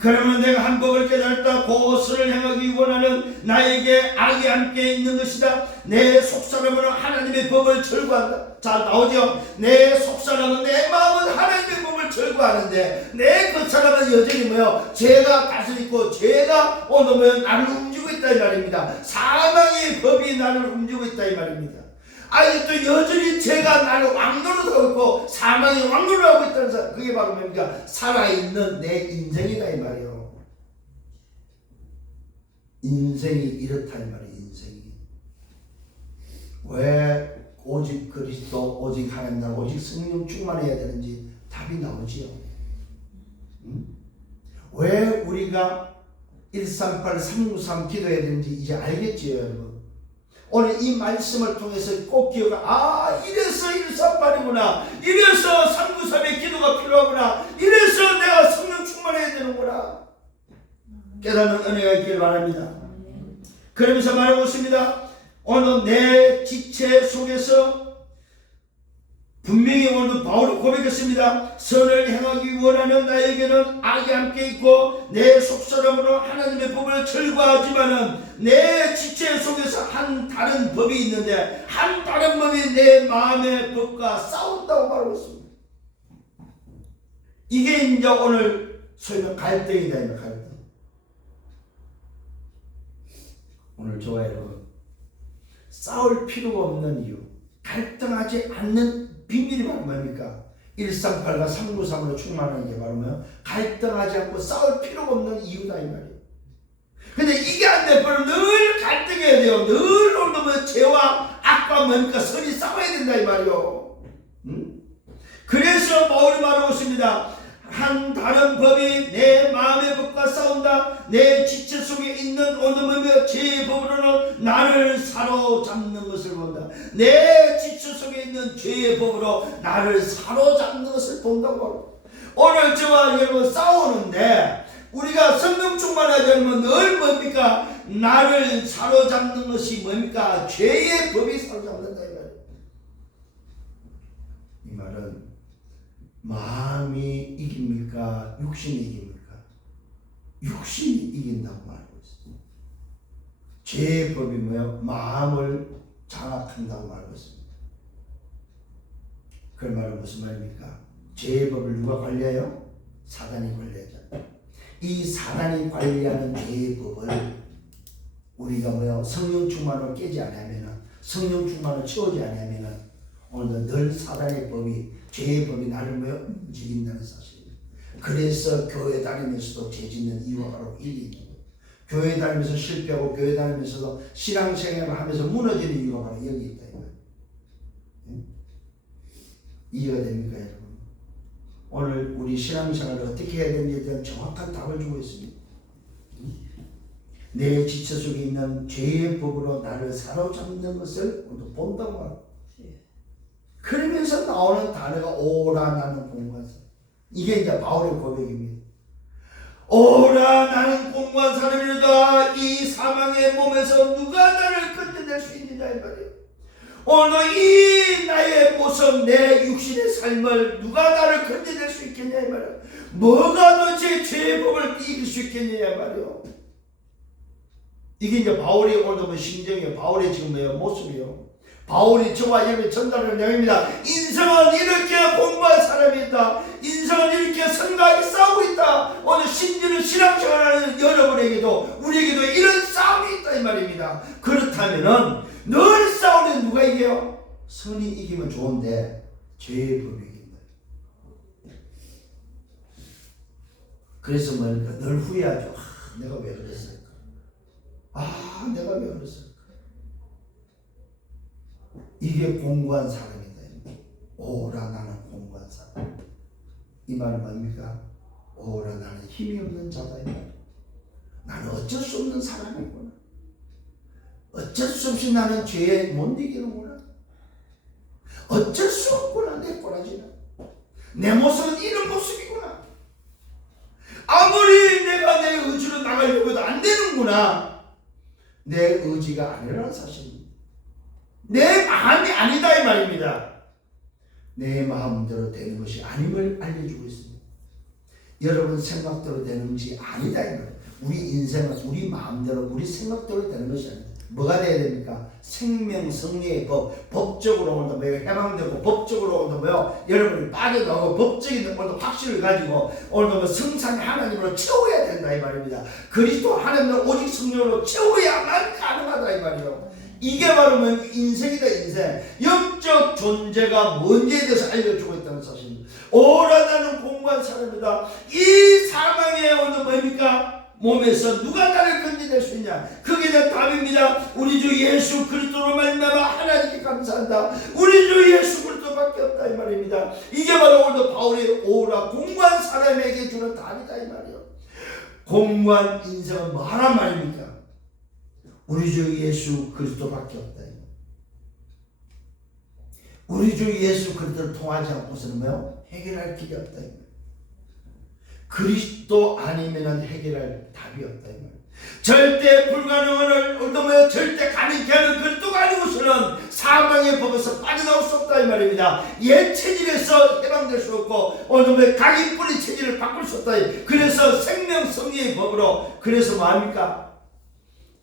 그러면 내가 한 법을 깨달았다. 그 선을 행하기 원하는 나에게 악이 함께 있는 것이다. 내 속사람은 하나님의 법을 절구한다. 자, 나오죠? 내 속사람은, 내 마음은 하나님의 법을 절구하는데 내 겉사람은 여전히 죄가 다스리고 죄가 오늘 나를 움직이고 있다 이 말입니다. 사망의 법이 나를 움직이고 있다 이 말입니다. 아니 또 여전히 죄가 나를 왕노릇하고 있고 사망이 왕노릇 하고 있다는 사람, 그게 바로 뭡니까? 살아있는 내 인생이다 이 말이에요. 인생이 이렇다 이 말이에요. 인생이 왜 오직 그리스도, 오직 하나님 나라, 오직 성령 충만해야 되는지 답이 나오지요. 왜 우리가 138, 393 기도해야 되는지 이제 알겠지요, 여러분. 오늘 이 말씀을 통해서 꼭 이래서 138이구나. 이래서 393의 기도가 필요하구나. 이래서 내가 성령 충만해야 되는구나. 깨닫는 은혜가 있기를 바랍니다. 그러면서 말하고 있습니다. 오늘 내 지체 속에서 분명히 오늘도 바울이 고백했습니다. 선을 행하기 원하는 나에게는 악이 함께 있고 내 속사람으로 하나님의 법을 절거하지만은 내 지체 속에서 한 다른 법이 있는데 한 다른 법이 내 마음의 법과 싸운다고 말하고 있습니다. 이게 이제 오늘 소위 갈등이다. 갈등. 오늘 좋아요, 여러분. 싸울 필요가 없는 이유, 갈등하지 않는 비밀이 바로 뭡니까? 138과 393으로 충만하는 게 바로 뭐예요? 갈등하지 않고 싸울 필요가 없는 이유다 이 말이에요. 근데 이게 안 되면 늘 갈등해야 돼요. 늘 오늘 죄와 악과 뭡니까? 선이 싸워야 된다 이 말이에요. 그래서 바울이 말하고 있습니다. 한 다른 법이 내 마음의 법과 싸운다. 내 지체 속에 있는 오늘의 죄의 법으로는 나를 사로잡는 것을 본다. 내 지체 속에 있는 죄의 법으로 나를 사로잡는 것을 본다고. 오늘 저와 여러분 싸우는데 우리가 성령 충만하지 않으면 늘 뭡니까? 나를 사로잡는 것이 뭡니까? 죄의 법이 사로잡는다 이 말이에요. 이 말은 마음이 이깁니까? 육신이 이깁니까? 육신이 이긴다고 말하고 있습니다. 죄의 법이 뭐예요? 마음을 장악한다고 말하고 있습니다. 그 말은 무슨 말입니까? 죄의 법을 누가 관리해요? 사단이 관리하잖아요. 이 사단이 관리하는 죄의 법을 우리가 뭐예요? 성령 충만으로 깨지 않으면, 성령 충만으로 채우지 않으면 오늘 늘 사단의 법이, 죄의 법이 나를 뭐요? 움직인다는 사실입니다. 그래서 교회 다니면서도 죄 짓는 이유가 바로 일이 있는 거예요. 교회 다니면서 실패하고 교회 다니면서도 신앙생활을 하면서 무너지는 이유가 바로 여기 있다. 이해가 됩니까 여러분? 오늘 우리 신앙생활을 어떻게 해야 되는지에 대한 정확한 답을 주고 있습니다. 내 지체 속에 있는 죄의 법으로 나를 사로잡는 것을 본다고 합니다. 그러면서 나오는 단어가 오라 나는 공고한 사람. 이게 이제 바울의 고백입니다. 오라 나는 공고한 사람이로다. 이 사망의 몸에서 누가 나를 건져낼 수 있느냐 이 말이에요. 오늘 이 나의 모습, 내 육신의 삶을 누가 나를 건져낼 수 있겠냐 이 말이에요. 뭐가 도대체 죄의 법을 이길 수 있겠냐 이 말이에요. 이게 이제 바울의 오늘 심정이에요. 바울의 지금 모습이에요. 바울이 저와 여러분이 전달하는 내용입니다. 인생은 이렇게 공부한 사람이 있다. 인생은 이렇게 생각이 싸우고 있다. 오늘 심지어는 신앙생활하는 여러분에게도 우리에게도 이런 싸움이 있다 이 말입니다. 그렇다면은 늘 싸우는 누가 이겨요? 선이 이기면 좋은데 죄의 법이 이긴다. 그래서 뭡니까? 늘 후회하죠. 내가 왜 그랬을까? 내가 왜 그랬을까? 이게 공고한 사람이다. 오라 나는 공고한 사람. 이 말은 뭡니까? 오라 나는 힘이 없는 자다. 나는 어쩔 수 없는 사람이구나. 어쩔 수 없이 나는 죄에 못 이기는구나. 어쩔 수 없구나. 내 꼬라지는. 내 모습은 이런 모습이구나. 아무리 내가 내 의지로 나가려고 해도 안 되는구나. 내 의지가 아니라는 사실입니다. 내 마음이 아니다 이 말입니다. 내 마음대로 되는 것이 아님을 알려주고 있습니다. 여러분 생각대로 되는 것이 아니다 이 말이에요. 우리 인생은 우리 마음대로 우리 생각대로 되는 것이 아니다. 뭐가 돼야 됩니까? 생명성리의 법, 법적으로 오늘 뭐예요? 해방되고 법적으로 오늘 뭐예요? 여러분이 빠져나오고 법적인 오늘 확신을 가지고 오늘 뭐 성삼위 하나님으로 채워야 된다 이 말입니다. 그리스도 하나님을 오직 성령으로 채워야만 가능하다 이 말이에요. 이게 바로 뭐 인생이다 인생. 영적 존재가 뭔지에 대해서 알려주고 있다는 사실입니다. 오라 나는 공부한 사람이다. 이 사망의 오늘 뭡니까? 몸에서 누가 나를 건져낼 수 있냐? 그게 내 답입니다. 우리 주 예수 그리스도로 말미암아 하나님께 감사한다. 우리 주 예수 그리스도밖에 없다 이 말입니다. 이게 바로 오늘 바울이 오라 공부한 사람에게 주는 답이다 이 말이에요. 공고한 인생은 뭐하란 말입니까? 우리 주 예수 그리스도밖에 없다. 우리 주 예수 그리스도를 통하지 않고서는 뭐요? 해결할 길이 없다. 그리스도 아니면 해결할 답이 없다. 절대 불가능한 얼도며 절대 가능케 하는 그리스도가 아니고서는 사망의 법에서 빠져나올 수 없다 이 말입니다. 옛 체질에서 해방될 수 없고 얼도며 각인뿌리 체질을 바꿀 수 없다. 그래서 생명 성리의 법으로 그래서 뭐합니까?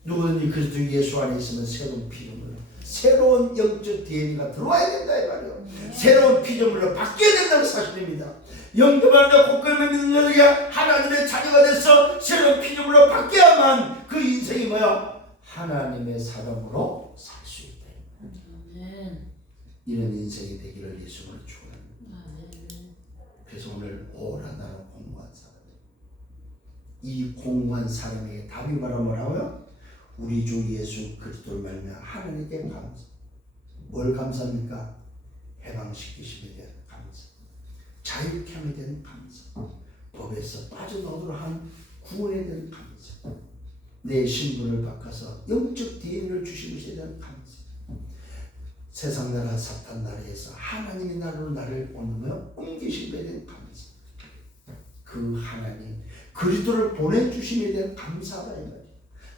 누구든지 그리스도 예수 안에 있으면 새로운 피조물로 새로운 영적 DNA가 들어와야 된다 이 말이에요. 새로운 피조물로 바뀌어야 된다는 사실입니다. 영접하는 곧걸음을 믿는 자들이 하나님의 자녀가 돼서 새로운 피조물로 바뀌어야만 그 인생이 뭐야? 하나님의 사람으로 살 수 있다. 이런 인생이 되기를 예수님을 축원합니다. 그래서 오늘 오라 나는 공고한 사람. 이 공고한 사람에게 답이 뭐라고요? 우리 주 예수 그리스도를 말미암아 하나님께 감사. 뭘 감사합니까? 해방시키심에 대한 감사. 자유케 함에 대한 감사. 법에서 빠져나오도록 한 구원에 대한 감사. 내 신분을 바꿔서 영적 DNA를 주신 것에 대한 감사. 세상 나라 사탄 나라에서 하나님의 나라로 나를 옮기신 것에 대한 감사. 그 하나님 그리스도를 보내주심에 대한 감사가 이 말이에요.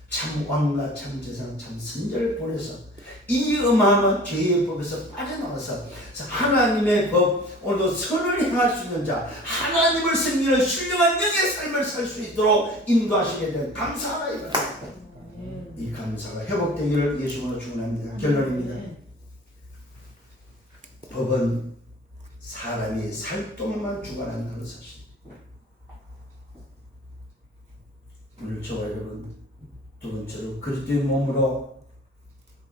참 왕과 참 제상 참 선자를 보내서 이 어마어마한 죄의 법에서 빠져나와서 하나님의 법 오늘도 선을 행할 수 있는 자 하나님을 섬기는 신령한 영의 삶을 살 수 있도록 인도하시게 된 감사가 있습니다. 이 감사가 회복되기를 예수님으로 축원합니다. 결론입니다. 법은 사람이 살 동안만 주관한다는 사실. 오늘 저와 여러분 두 번째로 그리스도의 몸으로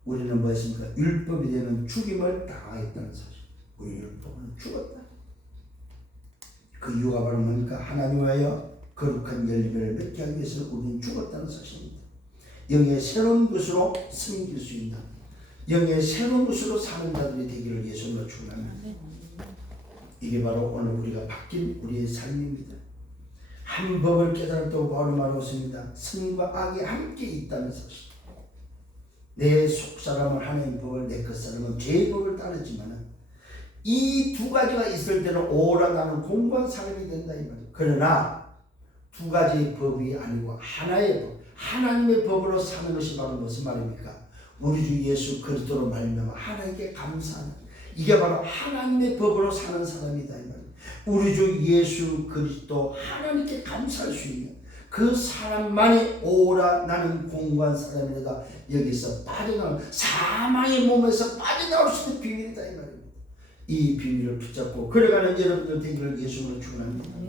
우리는 뭐했습니까? 율법이 되면 죽임을 당하겠다는 사실. 우리 율법은 죽었다. 그 이유가 바로 뭡니까? 하나님 위하여 거룩한 열매를 맺게 하기 위해서 우리는 죽었다는 사실입니다. 영의 새로운 것으로 섬길 수 있는 영의 새로운 것으로 사는 자들이 되기를 예수님으로 축원합니다. 이게 바로 오늘 우리가 바뀐 우리의 삶입니다. 한 법을 깨달았다고 바울은 말하고 있습니다. 선과 악이 함께 있다는 사실. 내 속사람은 하나님 법을 내 겉사람은 죄의 법을 따르지만 이 두 가지가 있을 때는 오라 나는 공고한 사람이 된다 이 말이에요. 그러나 두 가지의 법이 아니고 하나의 법, 하나님의 법으로 사는 것이 바로 무슨 말입니까? 우리 주 예수 그리스도로 말미암아 하나님께 감사하는 이게 바로 하나님의 법으로 사는 사람이다 이 말이에요. 우리 주 예수 그리스도 하나님께 감사할 수 있는 그 사람만이 오라 나는 공고한 사람이다. 여기서 빠져나올 사망의 몸에서 빠져나올 수 있는 비밀이다 이 말입니다. 이 비밀을 붙잡고 걸어가는 여러분들 되기를 예수님으로 축원합니다.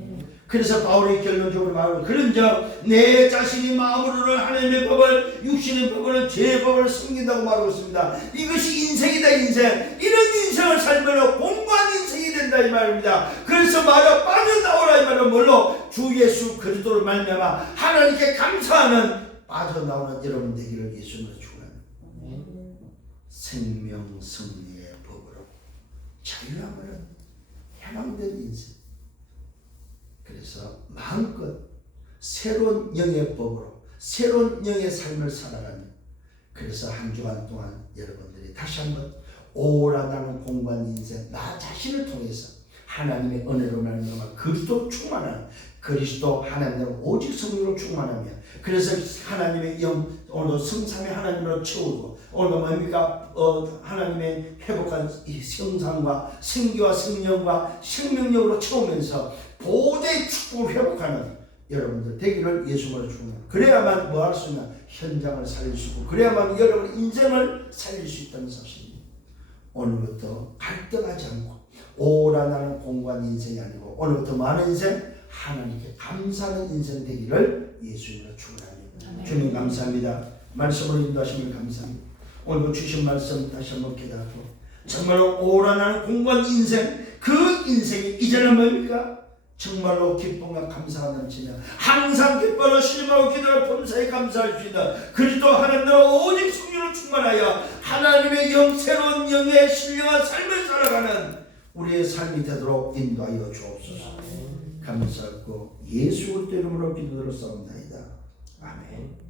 그래서 바울이 결론적으로 말하고 그런즉 내 자신이 마음으로는 하나님의 법을 육신의 법을 죄의 법을 섬긴다고 말하고 있습니다. 이것이 인생이다 인생. 이런 인생을 살면 공고한 인생이 된다 이 말입니다. 그래서 말아 빠져나오라 이 말은 뭘로? 주 예수 그리스도를 말미암아 하나님께 감사하는 빠져나오는 여러분 되기를 예수님으로 축원합니다. 생명 승리의 법으로 자유함을 해방된 인생. 그래서 마음껏 새로운 영의 법으로 새로운 영의 삶을 살아가는 그래서 한 주간 동안 여러분들이 다시 한번 오라 나는 공고한 인생 나 자신을 통해서 하나님의 은혜로 말미암아 그리스도 충만한 그리스도 하나님으로 오직 성령으로 충만하며 그래서 하나님의 영 오늘도 성삼의 하나님으로 채우고 오늘도 뭡니까 하나님의 회복한 이 성상과 생기와 생명과 생명력으로 채우면서 보호자의 축복을 회복하는 여러분들 되기를 예수님으로 축원합니다. 그래야만 뭐 할 수 있나 현장을 살릴 수 있고 그래야만 여러분 인생을 살릴 수 있다는 사실입니다. 오늘부터 갈등하지 않고 오라 나는 공고한 인생이 아니고 오늘부터 많은 인생 하나님께 감사하는 인생 되기를 예수님으로 축원합니다. 주님 감사합니다. 말씀으로 인도하심을 감사합니다. 오늘 주신 말씀 다시 한번 깨닫고 정말로 오라 나는 공고한 인생 그 인생이 이제는 뭡니까? 정말로 기쁨과 감사가 넘치며 항상 기뻐하고 신임하고 기도하고 범사에 감사할 수 있는 그리스도 하나님으로 오직 성령으로 충만하여 하나님의 영 새로운 영의 신령한 삶을 살아가는 우리의 삶이 되도록 인도하여 주옵소서. 감사하고 예수 그리스도 이름으로 기도드렸사옵나이다. 아멘.